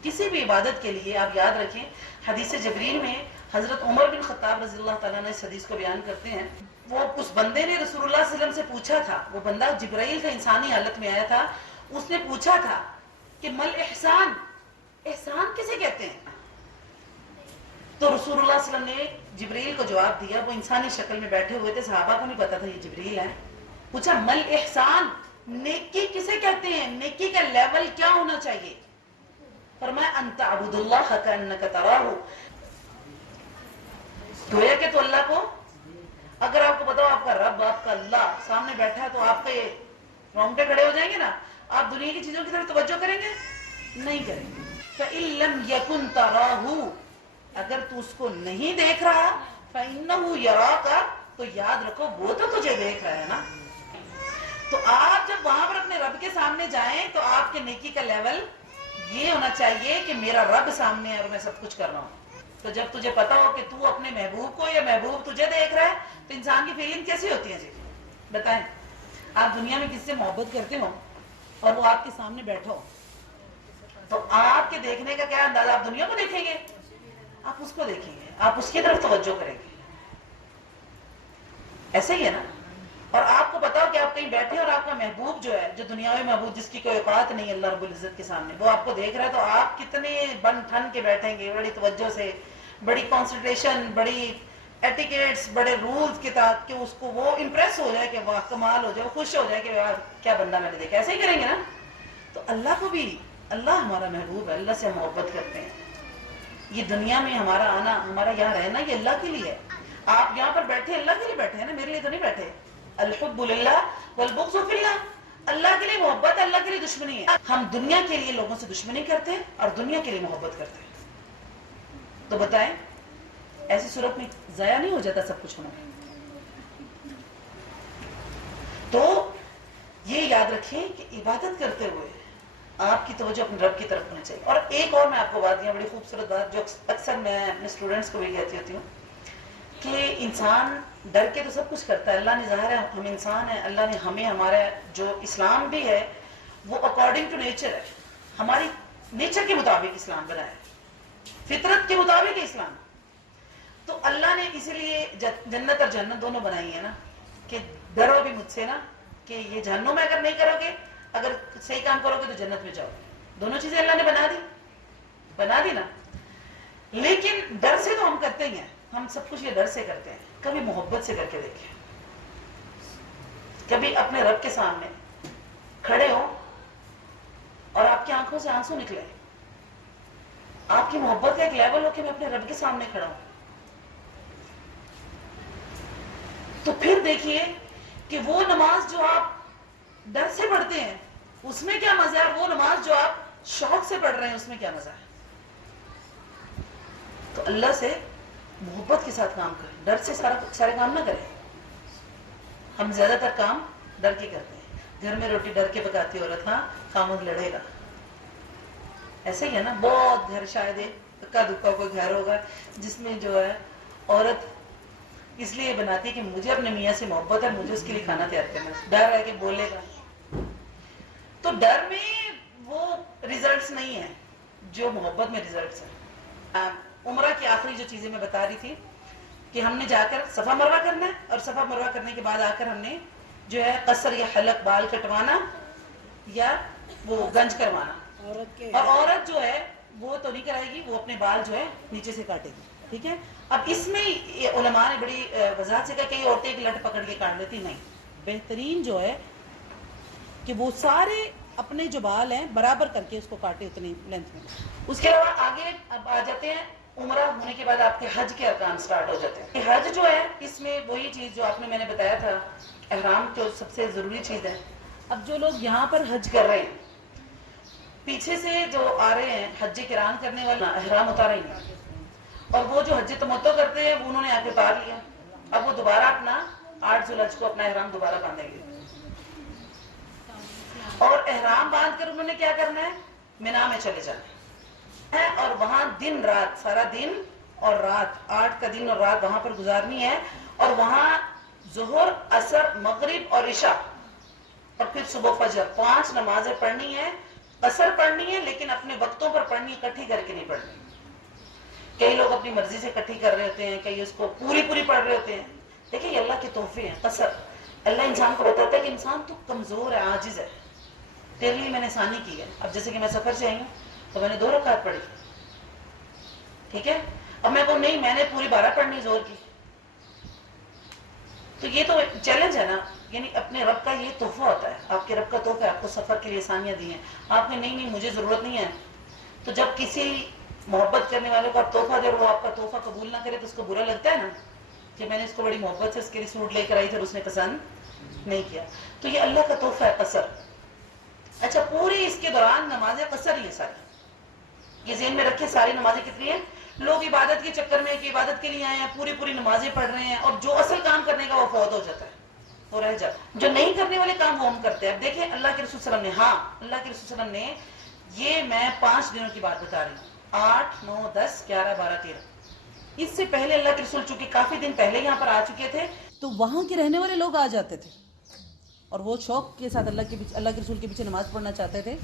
کسی بھی عبادت کے لیے. آپ یاد رکھیں حدیث جبریل میں حضرت عمر بن خطاب رضی اللہ تعالیٰ نے اس حدیث کو بیان کرتے ہیں. وہ اس بندے نے رسول اللہ صلی اللہ علیہ وسلم سے پوچھا تھا، وہ بندہ جبرائیل کا انسانی حالت میں آیا تھا، اس نے پوچھا تھا کہ مل احسان، احسان کسے کہتے ہیں؟ تو رسول اللہ صلی اللہ علیہ وسلم نے جبریل کو جواب دیا. وہ انسانی شکل میں بیٹھے ہوئے تھے، صحابہ کو نہیں پتا تھا یہ جبریل ہے. پوچھا مل احسان، نیکی کسے کہتے ہیں؟ نیکی کا لیول کیا ہونا چاہیے؟ فرمایا ان تعبد اللہ کانک تراہ، گویا کہ تو اللہ کو، اگر آپ کو بتاؤ آپ کا رب، آپ کا اللہ سامنے بیٹھا ہے تو آپ کے رونگٹے کھڑے ہو جائیں گے نا؟ آپ دنیا کی چیزوں کی طرف توجہ کریں گے؟ نہیں کریں گے. فَإِن لَمْ يَكُنْ تَرَاهُ، اگر تو اس کو نہیں دیکھ رہا، فَإِنَّهُ يَرَاكَ، تو یاد رکھو وہ تو تجھے دیکھ رہا ہے نا. تو آپ جب وہاں پر اپنے رب کے سامنے جائیں تو آپ کے نیکی کا لیول یہ ہونا چاہیے کہ میرا رب سامنے ہے اور میں سب کچھ کر رہا ہوں. تو جب تجھے پتا ہو کہ تو اپنے محبوب کو یا محبوب تجھے دیکھ رہا ہے تو انسان کی فیلنگ کیسی ہوتی ہے؟ جی بتائیں. آپ دنیا میں کسی سے محبت کرتے ہو اور وہ آپ کے سامنے بیٹھا ہو تو آپ کے دیکھنے کا کیا انداز؟ آپ دنیا کو دیکھیں گے؟ آپ اس کو دیکھیں گے، آپ اس کی طرف توجہ کریں گے. ایسا ہی ہے نا. اور آپ کو بتاؤ کہ آپ کہیں بیٹھے اور آپ کا محبوب جو ہے، جو دنیاوی محبوب جس کی کوئی اوقات نہیں اللہ رب العزت کے سامنے، وہ آپ کو دیکھ رہا ہے تو آپ کتنے بن ٹھن کے بیٹھیں گے، بڑی توجہ سے، بڑی کنسنٹریشن، بڑی ایٹیکیٹس، بڑے رولز کے تحت، کہ اس کو وہ امپریس ہو جائے کہ واہ کمال ہو جائے، خوش ہو جائے کہ واہ کیا بندہ میں نے دیکھا. ایسے ہی کریں گے نا. تو اللہ کو بھی، اللہ ہمارا محبوب ہے، اللہ سے ہم محبت کرتے ہیں. یہ دنیا میں ہمارا آنا، ہمارا یہاں رہنا، یہ اللہ کے لیے ہے. آپ یہاں پر بیٹھے اللہ کے لیے بیٹھے ہیں نا، میرے لیے تو نہیں بیٹھے. الحب للہ والبغض فی اللہ، اللہ کے لیے محبت ہے، اللہ کے لیے دشمنی ہے. ہم دنیا کے لیے لوگوں سے دشمنی کرتے ہیں اور دنیا کے لیے محبت کرتے ہیں. تو بتائیں ایسی صورت میں ضائع نہیں ہو جاتا سب کچھ ہونا؟ تو یہ یاد رکھیں کہ عبادت کرتے ہوئے آپ کی توجہ اپنے رب کی طرف ہونا چاہیے. اور ایک اور میں آپ کو بات دیا، بڑی خوبصورت بات جو اکثر میں اپنے اسٹوڈنٹس کو بھی کہتی ہوتی ہوں کہ انسان ڈر کے تو سب کچھ کرتا ہے. اللہ نے ظاہر ہے ہم انسان ہیں، اللہ نے ہمیں، ہمارا جو اسلام بھی ہے وہ اکارڈنگ ٹو نیچر ہے، ہماری نیچر کے مطابق اسلام بنایا ہے، فطرت کے مطابق اسلام. تو اللہ نے اسی لیے جنت اور جہنم دونوں بنائی ہے نا کہ ڈرو بھی مجھ سے نا کہ یہ جہنم میں اگر نہیں کرو گے، اگر صحیح کام کرو گے تو جنت میں جاؤ گے. دونوں چیزیں اللہ نے بنا دی نا. لیکن ڈر سے تو ہم کرتے ہی ہیں، ہم سب کچھ یہ ڈر سے کرتے ہیں. کبھی محبت سے کر کے دیکھیں، کبھی اپنے رب کے سامنے کھڑے ہو اور آپ کی آنکھوں سے آنسو نکلے، آپ کی محبت کا ایک لیول ہو کہ میں اپنے رب کے سامنے کھڑا ہوں، تو پھر دیکھیے کہ وہ نماز جو آپ ڈر سے پڑھتے ہیں اس میں کیا مزہ ہے، اور وہ نماز جو آپ شوق سے پڑھ رہے ہیں اس میں کیا مزہ ہے. تو اللہ سے محبت کے ساتھ کام کریں، ڈر سے سارے کام نہ کریں. ہم زیادہ تر کام ڈر کے کرتے ہیں. گھر میں روٹی ڈر کے پکاتی عورت، ہاں خامد لڑے گا. ایسے ہی ہے نا، بہت گھر شاید اکا دکا کوئی گھر ہوگا جس میں جو ہے عورت اس لیے بناتی ہے کہ مجھے اپنے میاں سے محبت ہے، مجھے اس کے لیے کھانا تیار کرنا ہے، ڈر ہے کہ بولے گا. تو ڈر میں وہ ریزلٹس نہیں ہے جو محبت میں ریزلٹس ہیں. عمرہ کی آخری جو چیزیں میں بتا رہی تھی کہ ہم نے جا کر صفا مروہ کرنا ہے، اور صفا مروہ کرنے کے بعد آ کر ہم نے جو ہے قصر یا حلق، بال کٹوانا یا وہ گنج کروانا. اور عورت جو ہے وہ تو نہیں کرائے گی، وہ اپنے بال جو ہے نیچے سے کاٹے گی. ٹھیک ہے. اب اس میں علماء نے بڑی وضاحت سے کہا کہ یہ عورتیں ایک لٹ پکڑ کے کاٹ لیتی، نہیں، بہترین جو ہے کہ وہ سارے اپنے جو بال ہیں برابر کر کے اس کو کاٹے اتنی لینتھ میں. اس کے علاوہ آگے اب آ جاتے ہیں، عمرہ ہونے کے بعد آپ کے حج کے ارکان سٹارٹ ہو جاتے ہیں. حج جو ہے اس میں وہی چیز جو آپ نے میں نے بتایا تھا، احرام جو سب سے ضروری چیز ہے. اب جو لوگ یہاں پر حج کر رہے ہیں، پیچھے سے جو آ رہے ہیں حج کران کرنے والا احرام اتارا ہی نہیں، اور وہ جو حج تمتع کرتے ہیں انہوں نے آ کے اتار لیا. اب وہ دوبارہ اپنا 8 ذوالحج کو اپنا احرام دوبارہ باندھیں گے، اور احرام باندھ کر انہوں نے کیا کرنا ہے، مینا میں چلے جانا ہے، اور وہاں دن رات، سارا دن اور رات، 8 کا دن اور رات وہاں پر گزارنی ہے. اور وہاں ظہر، عصر، مغرب اور عشاء، اور پھر صبح فجر 5 نمازیں پڑھنی ہے. قصر پڑھنی ہے لیکن اپنے وقتوں پر پڑھنی، اکٹھی کر کے نہیں پڑھنی. کئی لوگ اپنی مرضی سے اکٹھی کر رہے ہوتے ہیں، کئی اس کو پوری پڑھ رہے ہوتے ہیں. دیکھیں یہ اللہ کے تحفے ہیں. قصر اللہ انسان کو بتاتا ہے کہ انسان تو کمزور ہے، عاجز ہے، تیرے لیے میں نے آسانی کی ہے. اب جیسے کہ میں سفر سے آئی ہوں تو میں نے 2 رکعت پڑھی، ٹھیک ہے. اب میں کہوں نہیں میں نے پوری 12 پڑھنی زور کی، تو یہ تو چیلنج ہے نا. یعنی اپنے رب کا یہ تحفہ ہوتا ہے، آپ کے رب کا تحفہ ہے، آپ کو سفر کے لیے آسانیاں دی ہیں. آپ نے نہیں مجھے ضرورت نہیں ہے. تو جب کسی محبت کرنے والے کو آپ تحفہ دے اور وہ آپ کا تحفہ قبول نہ کرے تو اس کو برا لگتا ہے نا کہ میں نے اس کو بڑی محبت سے اس کے لیے سوٹ لے کر آئی تھی اور اس نے پسند نہیں کیا. تو یہ اللہ کا تحفہ ہے قصر. اچھا، پوری اس کے دوران نمازیں قصر ہی ہے ساری. یہ ذہن میں رکھے ساری نمازیں کتنی ہیں. لوگ عبادت کے چکر میں کہ عبادت کے لیے آئے ہیں، پوری نمازیں پڑھ رہے ہیں، اور جو اصل کام کرنے کا وہ فوت ہو جاتا ہے، وہ رہ جاتا ہے. جو نہیں کرنے والے کام وہ ہم کرتے ہیں. اب دیکھیں اللہ کے رسول صلی اللہ علیہ وسلم نے، اللہ کے رسول صلی اللہ علیہ وسلم نے، یہ میں 5 دنوں کی بات بتا رہی ہوں، 8، 9، 10، 11، 12، 13. اس سے پہلے اللہ کے رسول چونکہ کافی دن پہلے یہاں پر آ چکے تھے تو وہاں کے رہنے والے لوگ آ جاتے تھے اور وہ شوق کے ساتھ اللہ کے رسول کے پیچھے نماز پڑھنا چاہتے تھے.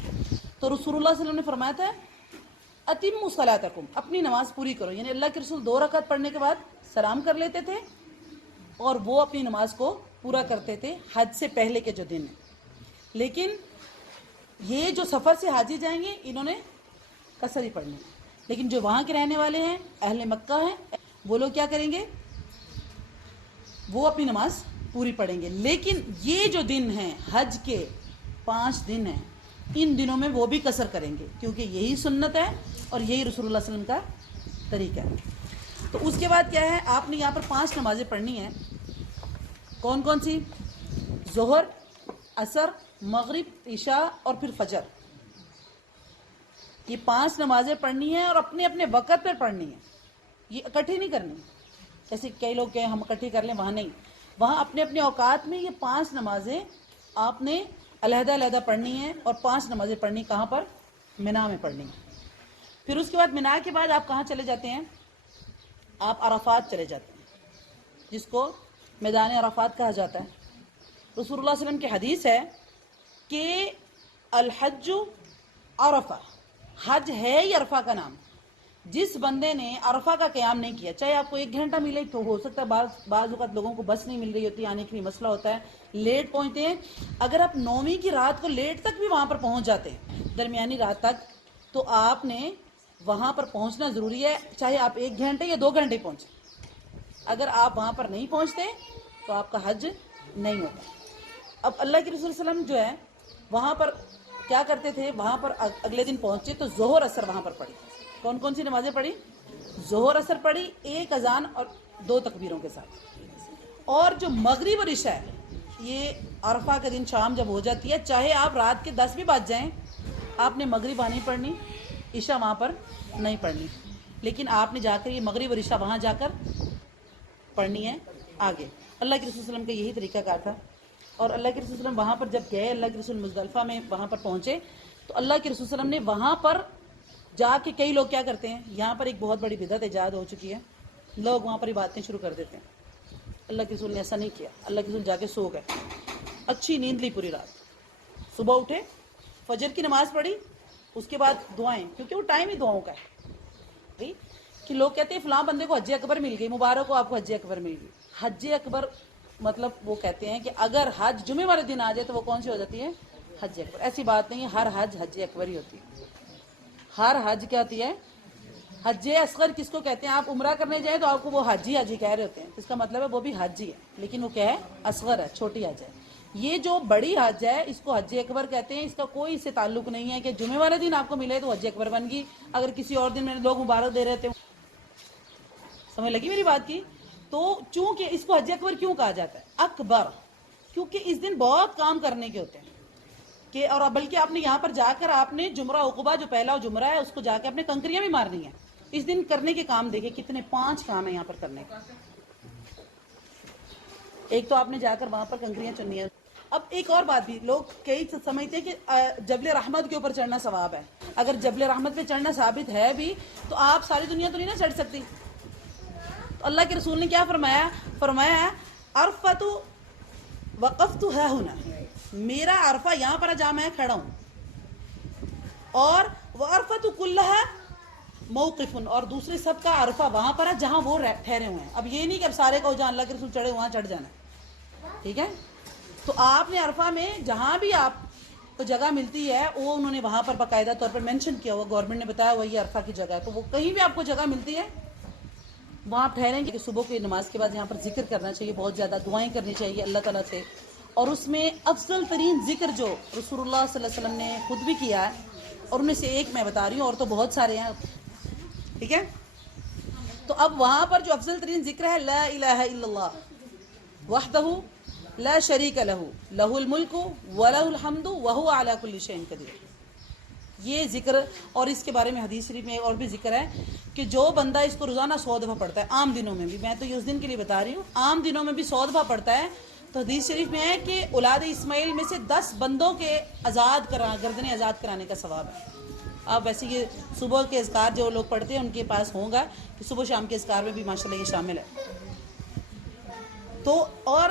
تو رسول اللہ صلی اللہ علیہ وسلم نے فرمایا تھا اتموا صلاتکم، اپنی نماز پوری کرو. یعنی اللہ کے رسول 2 رکعت پڑھنے کے بعد سلام کر لیتے تھے اور وہ اپنی نماز کو پورا کرتے تھے حج سے پہلے کے جو دن ہیں. لیکن یہ جو سفر سے حاجی جائیں گے انہوں نے قصر ہی پڑھنی. لیکن جو وہاں کے رہنے والے ہیں، اہل مکہ ہیں، وہ لوگ کیا کریں گے، وہ اپنی نماز پوری پڑھیں گے. لیکن یہ جو دن ہیں حج کے 5 دن ہیں، ان دنوں میں وہ بھی قصر کریں گے کیونکہ یہی سنت ہے اور یہی رسول اللہ صلی اللہ علیہ وسلم کا طریقہ ہے. تو اس کے بعد کیا ہے، آپ نے یہاں پر 5 نمازیں پڑھنی ہیں. کون کون سی؟ ظہر، عصر، مغرب، عشاء اور پھر فجر. یہ 5 نمازیں پڑھنی ہیں اور اپنے اپنے وقت پر پڑھنی ہیں. یہ اکٹھی نہیں کرنی جیسے کئی لوگ کہیں ہم اکٹھی کر لیں، وہاں نہیں. وہاں اپنے اپنے اوقات میں یہ 5 نمازیں آپ نے علیحدہ علیحدہ پڑھنی ہیں. اور 5 نمازیں پڑھنی کہاں پر؟ مینا میں پڑھنی. پھر اس کے بعد مینا کے بعد آپ کہاں چلے جاتے ہیں؟ آپ عرفات چلے جاتے ہیں جس کو میدان عرفات کہا جاتا ہے. رسول اللہ علیہ وسلم کی حدیث ہے کہ الحج عرفہ، حج ہے ہی عرفہ کا نام. جس بندے نے عرفہ کا قیام نہیں کیا، چاہے آپ کو 1 گھنٹہ ملے تو ہو سکتا ہے بعض اوقات لوگوں کو بس نہیں مل رہی ہوتی، آنے کے لیے مسئلہ ہوتا ہے، لیٹ پہنچتے ہیں، اگر آپ 9ویں کی رات کو لیٹ تک بھی وہاں پر پہنچ جاتے ہیں، درمیانی رات تک، تو آپ نے وہاں پر پہنچنا ضروری ہے، چاہے آپ 1 گھنٹے یا 2 گھنٹے پہنچیں۔ اگر آپ وہاں پر نہیں پہنچتے تو آپ کا حج نہیں ہوتا۔ اب اللہ کے رسول صلی اللہ علیہ وسلم جو ہے وہاں پر کیا کرتے تھے، وہاں پر اگلے دن پہنچے تو ظہر اثر وہاں پر پڑھی۔ کون کون سی نمازیں پڑھی؟ ظہر اثر پڑھی، 1 اذان اور 2 تکبیروں کے ساتھ۔ اور جو مغرب اور عشاء ہے، یہ عرفہ کا دن شام جب ہو جاتی ہے، چاہے آپ رات کے 10 بھی بج جائیں، آپ نے مغرب وہاں نہیں پڑھنی، عشاء وہاں پر نہیں پڑھنی، لیکن آپ نے جا کر یہ مغرب اور عشاء وہاں جا کر پڑھنی ہے آگے۔ اللہ کے رسول صلی اللہ علیہ وسلم کا یہی طریقہ کار تھا۔ اور اللہ کے رسول صلی اللہ علیہ وسلم وہاں پر جب گئے، اللہ کے رسول مزدلفہ میں وہاں پر پہنچے، تو اللہ کے رسول صلی اللہ علیہ وسلم نے وہاں پر جا کے، کئی لوگ کیا کرتے ہیں، یہاں پر ایک بہت بڑی بدعت ایجاد ہو چکی ہے، لوگ وہاں پر عبادتیں شروع کر دیتے ہیں۔ اللہ کے رسول نے ایسا نہیں کیا، اللہ کے رسول جا کے سو گئے، اچھی نیند لی پوری رات، صبح اٹھے، فجر کی نماز پڑھی، اس کے بعد دعائیں، کیونکہ وہ ٹائم ہی دعاؤں کا ہے کہ لوگ کہتے ہیں فلاں بندے کو حج اکبر مل گئی، مبارک ہو آپ کو حج اکبر مل گئی۔ حج اکبر مطلب وہ کہتے ہیں کہ اگر حج جمعے والے دن آ جائے تو وہ کون سی ہو جاتی ہے؟ حج اکبر۔ ایسی بات نہیں ہے، ہر حج حج اکبر ہی ہوتی ہے۔ ہر حج کیا ہوتی ہے؟ حج اصغر کس کو کہتے ہیں؟ آپ عمرہ کرنے جائیں تو آپ کو وہ حجی کہہ رہے ہوتے ہیں، اس کا مطلب ہے وہ بھی حج ہی ہے، لیکن وہ کیا ہے؟ اصغر ہے، چھوٹی حج ہے۔ یہ جو بڑی حج ہے اس کو حج اکبر کہتے ہیں، اس کا کوئی اس سے تعلق نہیں ہے کہ جمعے والے دن آپ کو ملے تو حج اکبر بن گئی، اگر کسی اور دن میں لوگ مبارک دے رہے تھے۔ سمجھ لگی میری بات کی؟ تو چونکہ اس کو حج اکبر کیوں کہا جاتا ہے؟ اکبر، کیونکہ اس دن بہت کام کرنے کے ہوتے ہیں، کہ اور بلکہ آپ نے یہاں پر جا کر آپ نے جمرہ عقبہ جو پہلا جمرہ ہے اس کو جا کے اپنے کنکریاں بھی مارنی ہیں۔ اس دن کرنے کے کام دیکھیں کتنے، 5 کام ہیں یہاں پر کرنے کا۔ ایک تو آپ نے جا کر وہاں پر کنکریاں چننی ہیں۔ اب ایک اور بات بھی، لوگ کئی سمجھتے ہیں کہ جبل رحمت کے اوپر چڑھنا ثواب ہے۔ اگر جبل رحمت پہ چڑھنا ثابت ہے بھی تو آپ ساری دنیا تو نہیں نہ چڑھ سکتی۔ تو اللہ کے رسول نے کیا فرمایا؟ فرمایا عرفۃ وقفت ہے ہنا، میرا عرفہ یہاں پر جہاں میں کھڑا ہوں، اور وعرفۃ کلھا موقف، اور دوسرے سب کا عرفہ وہاں پر ہے جہاں وہ ٹھہرے ہوئے ہیں۔ اب یہ نہیں کہ اب سارے کو جہاں اللہ کے رسول چڑھے وہاں چڑھ جانا ہے، ٹھیک ہے؟ تو آپ نے عرفہ میں جہاں بھی آپ کو جگہ ملتی ہے وہ انہوں نے وہاں پر باقاعدہ طور پر مینشن کیا ہوا، گورنمنٹ نے بتایا ہوا یہ عرفہ کی جگہ ہے، تو وہ کہیں بھی آپ کو جگہ ملتی ہے وہاں ٹھہریں گے۔ کہ صبح کی نماز کے بعد یہاں پر ذکر کرنا چاہیے، بہت زیادہ دعائیں کرنی چاہیے اللہ تعالیٰ سے، اور اس میں افضل ترین ذکر جو رسول اللہ صلی اللہ علیہ وسلم نے خود بھی کیا ہے، اور ان میں سے ایک میں بتا رہی ہوں، اور تو بہت سارے ہیں، ٹھیک ہے؟ تو اب وہاں پر جو افضل ترین ذکر ہے لا الہ الا اللہ وحدہ لا شریک لہ لہ الملک ولہ الحمد وہو علی کل شیء قدیر، یہ ذکر، اور اس کے بارے میں حدیث شریف میں اور بھی ذکر ہے کہ جو بندہ اس کو روزانہ 100 دفعہ پڑھتا ہے، عام دنوں میں بھی، میں تو یہ اس دن کے لیے بتا رہی ہوں، عام دنوں میں بھی 100 دفعہ پڑھتا ہے، تو حدیث شریف میں ہے کہ اولاد اسماعیل میں سے 10 بندوں کے گردنیں آزاد کرانے کا ثواب ہے۔ اب ویسے یہ صبح کے اذکار جو لوگ پڑھتے ہیں ان کے پاس ہوگا کہ صبح شام کے اذکار میں بھی ماشاءاللہ یہ شامل ہے۔ تو اور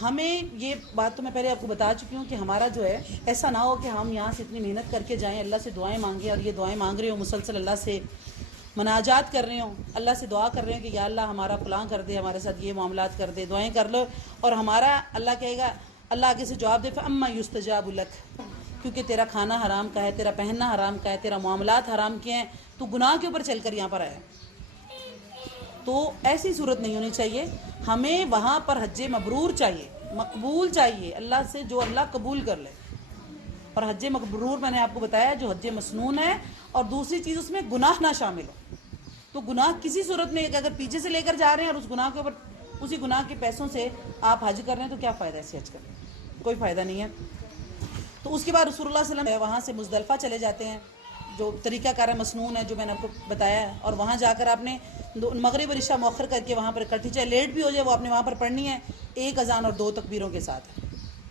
ہمیں یہ بات تو میں پہلے آپ کو بتا چکی ہوں کہ ہمارا جو ہے ایسا نہ ہو کہ ہم یہاں سے اتنی محنت کر کے جائیں، اللہ سے دعائیں مانگیں، اور یہ دعائیں مانگ رہے ہوں مسلسل، اللہ سے مناجات کر رہے ہوں، اللہ سے دعا کر رہے ہیں کہ یا اللہ ہمارا فلاں کر دے، ہمارے ساتھ یہ معاملات کر دے، دعائیں کر لو، اور ہمارا اللہ کہے گا، اللہ آگے سے جواب دے فَأَمَّا يُسْتَجَابُ لَكَ، کیونکہ تیرا کھانا حرام کا ہے، تیرا پہننا حرام کا ہے، تیرا معاملات حرام کے ہیں، تو گناہ کے اوپر چل کر یہاں پر آیا۔ تو ایسی صورت نہیں ہونی چاہیے، ہمیں وہاں پر حج مبرور چاہیے، مقبول چاہیے، اللہ سے جو اللہ قبول کر لے۔ اور حج مبرور میں نے آپ کو بتایا جو حج مسنون ہے، اور دوسری چیز اس میں گناہ نہ شامل ہو۔ تو گناہ کسی صورت میں اگر پیچھے سے لے کر جا رہے ہیں اور اس گناہ کے اوپر، اسی گناہ کے پیسوں سے آپ حج کر رہے ہیں، تو کیا فائدہ ہے اس حج کرنے کا؟ کوئی فائدہ نہیں ہے۔ تو اس کے بعد رسول اللہ صلی اللہ علیہ وسلم وہاں سے مزدلفہ چلے جاتے ہیں، جو طریقہ کار مسنون ہے جو میں نے آپ کو بتایا ہے، اور وہاں جا کر آپ نے مغرب اور عشاء مؤخر کر کے وہاں پر اکٹھی، چاہے لیٹ بھی ہو جائے وہ آپ نے وہاں پر پڑھنی ہے، 1 اذان اور 2 تکبیروں کے ساتھ،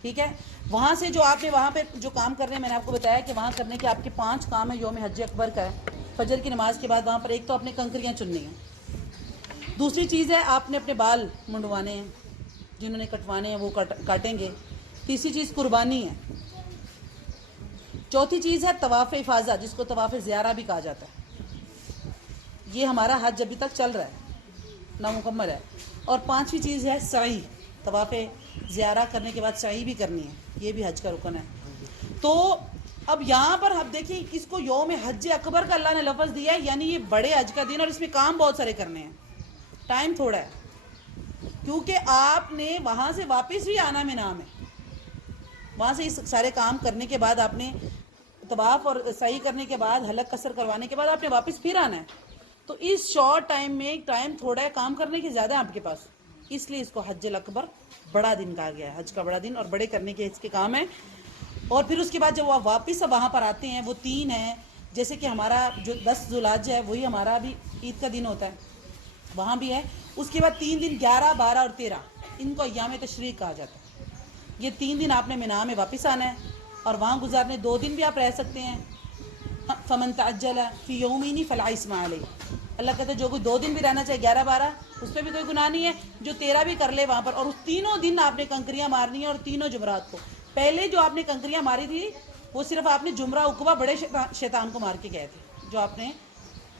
ٹھیک ہے؟ وہاں سے جو آپ نے وہاں پہ جو کام کرنے ہیں، میں نے آپ کو بتایا کہ وہاں کرنے کے آپ کے 5 کام ہیں یوم حج اکبر کا ہے۔ فجر کی نماز کے بعد وہاں پر ایک تو اپنے کنکریاں چننی ہیں، دوسری چیز ہے آپ نے اپنے بال منڈوانے ہیں، جنہوں نے کٹوانے ہیں وہ کاٹیں گے، تیسری چیز قربانی ہے، چوتھی چیز ہے طواف افاضہ، جس کو طواف زیارہ بھی کہا جاتا ہے، یہ ہمارا حج ابھی تک چل رہا ہے، نامکمل ہے. اور پانچویں چیز ہے سعی، طواف زیارہ کرنے کے بعد سعی بھی کرنی ہے، یہ بھی حج کا رکن ہے. تو اب یہاں پر ہم دیکھیں اس کو یوم حج اکبر کا اللہ نے لفظ دیا ہے، یعنی یہ بڑے حج کا دن، اور اس میں کام بہت سارے کرنے ہیں، ٹائم تھوڑا ہے، کیونکہ آپ نے وہاں سے واپس بھی آنا مینا میں. وہاں سے اس سارے کام کرنے کے بعد آپ نے طواف اور سعی کرنے کے بعد حلق قصر کروانے کے بعد آپ نے واپس پھر آنا ہے. تو اس شارٹ ٹائم میں ٹائم تھوڑا ہے، کام کرنے کے زیادہ ہے آپ کے پاس، اس لیے اس کو حج الاکبر بڑا دن کہا گیا ہے، حج کا بڑا دن، اور بڑے کرنے کے اس کے کام ہیں. اور پھر اس کے بعد جب وہ واپس وہاں پر آتے ہیں، وہ 3 ہیں، جیسے کہ ہمارا جو 10 ذوالحج ہے وہی ہمارا بھی عید کا دن ہوتا ہے، وہاں بھی ہے. اس کے بعد 3 دن 11، 12 اور 13 ان کو ایام تشریق کہا جاتا ہے. یہ 3 دن آپ نے مینا میں واپس آنا ہے اور وہاں گزارنے. 2 دن بھی آپ رہ سکتے ہیں. فمن تعجل فی یومین فلا اثم علیہ، اللہ کہتے ہیں جو کوئی 2 دن بھی رہنا چاہے 11، 12 اس پہ بھی کوئی گناہ نہیں ہے، جو 13 بھی کر لے وہاں پر. اور اس تینوں دن آپ نے کنکریاں مارنی ہیں، اور تینوں جمرات کو. پہلے جو آپ نے کنکریاں ماری تھی وہ صرف آپ نے جمرہ عقبہ بڑے شیطان کو مار کے گئے تھے، جو آپ نے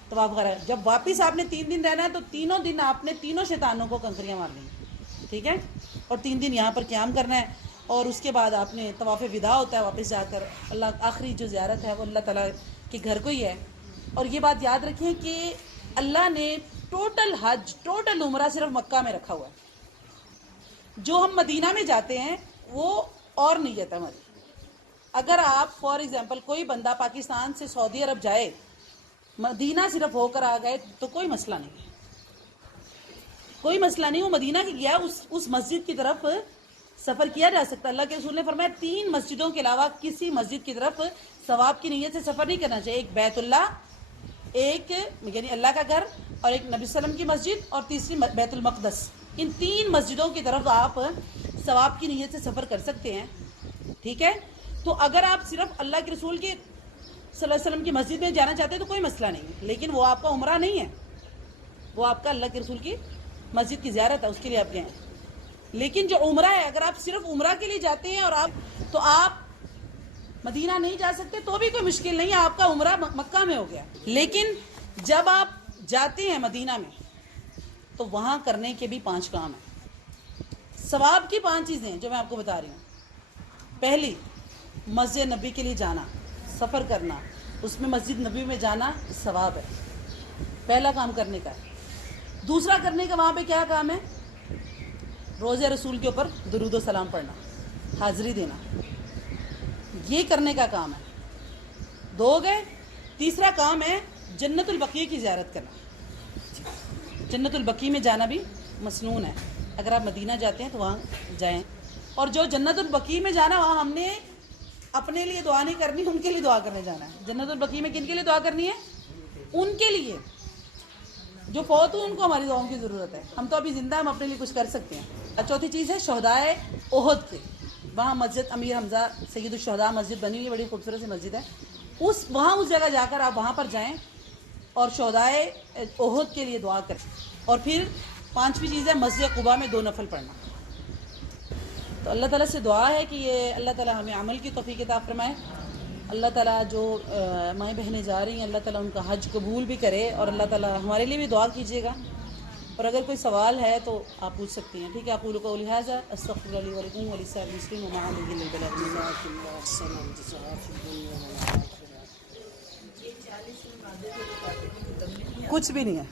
طواف کرا. جب واپس آپ نے 3 دن رہنا ہے تو تینوں دن آپ نے تینوں شیطانوں کو کنکریاں مارنی ہیں، ٹھیک ہے. اور 3 دن یہاں پر قیام کرنا ہے. اور اس کے بعد آپ نے طواف وداع ہوتا ہے، واپس جا کر اللہ آخری جو زیارت ہے وہ اللہ تعالیٰ کے گھر کو ہی ہے. اور یہ بات یاد رکھیں کہ اللہ نے ٹوٹل حج، ٹوٹل عمرہ صرف مکہ میں رکھا ہوا ہے. جو ہم مدینہ میں جاتے ہیں وہ اور نیت ہے ہماری. اگر آپ فار ایگزامپل کوئی بندہ پاکستان سے سعودی عرب جائے، مدینہ صرف ہو کر آ گئے تو کوئی مسئلہ نہیں، کوئی مسئلہ نہیں. وہ مدینہ کی گیا، اس مسجد کی طرف سفر کیا جا سکتا. اللہ کے رسول نے فرمایا 3 مسجدوں کے علاوہ کسی مسجد کی طرف ثواب کی نیت سے سفر نہیں کرنا چاہیے. ایک بیت اللہ، ایک یعنی اللہ کا گھر، اور ایک نبی صلی اللہ علیہ وسلم کی مسجد، اور تیسری بیت المقدس. ان 3 مسجدوں کی طرف آپ ثواب کی نیت سے سفر کر سکتے ہیں، ٹھیک ہے. تو اگر آپ صرف اللہ کے رسول کی صلی اللہ علیہ وسلم کی مسجد میں جانا چاہتے ہیں تو کوئی مسئلہ نہیں ہے، لیکن وہ آپ کا عمرہ نہیں ہے، وہ آپ کا اللہ کے رسول کی مسجد کی زیارت ہے، اس کے لیے آپ گئے ہیں. لیکن جو عمرہ ہے، اگر آپ صرف عمرہ کے لیے جاتے ہیں اور آپ مدینہ نہیں جا سکتے تو بھی کوئی مشکل نہیں ہے، آپ کا عمرہ مکہ میں ہو گیا. لیکن جب آپ جاتے ہیں مدینہ میں تو وہاں کرنے کے بھی 5 کام ہیں. ثواب کی 5 چیزیں جو میں آپ کو بتا رہی ہوں. پہلی، مسجد نبی کے لیے جانا، سفر کرنا، اس میں مسجد نبی میں جانا ثواب ہے، پہلا کام کرنے کا ہے. دوسرا کرنے کا وہاں پہ کیا کام ہے؟ روضہ رسول کے اوپر درود و سلام پڑھنا، حاضری دینا، یہ کرنے کا کام ہے. 2 ہو گئے. تیسرا کام ہے جنت البقیع کی زیارت کرنا. جنت البقیع میں جانا بھی مسنون ہے، اگر آپ مدینہ جاتے ہیں تو وہاں جائیں. اور جو جنت البقیع میں جانا، وہاں ہم نے اپنے لیے دعا نہیں کرنی، ان کے لیے دعا کرنے جانا ہے. جنت البقیع میں کن کے لیے دعا کرنی ہے؟ ان کے لیے جو فوت ہو، ان کو ہماری دعاؤں کی ضرورت ہے. ہم تو ابھی زندہ، ہم اپنے لیے کچھ کر سکتے ہیں. چوتھی چیز ہے شہدائے احد کے، وہاں مسجد امیر حمزہ سید الشہداء مسجد بنی ہوئی ہے، بڑی خوبصورت سی مسجد ہے. اس جگہ جا کر آپ وہاں پر جائیں اور شہدائے احد کے لیے دعا کریں. اور پھر 5ویں چیز ہے مسجد قباء میں 2 نفل پڑھنا. تو اللہ تعالیٰ سے دعا ہے کہ یہ اللہ تعالیٰ ہمیں عمل کی توفیق عطا فرمائے. اللہ تعالیٰ جو مائیں بہنیں جا رہی ہیں، اللہ تعالیٰ ان کا حج قبول بھی کرے، اور اللہ تعالیٰ ہمارے لیے بھی دعا کیجیے گا. اور اگر کوئی سوال ہے تو آپ پوچھ سکتی ہیں، ٹھیک ہے. اقول قولی ھذا استغفر اللہ لی ولکم ولسائر المسلمین وما علیہ الا البلاغ المبین. کچھ بھی نہیں ہے.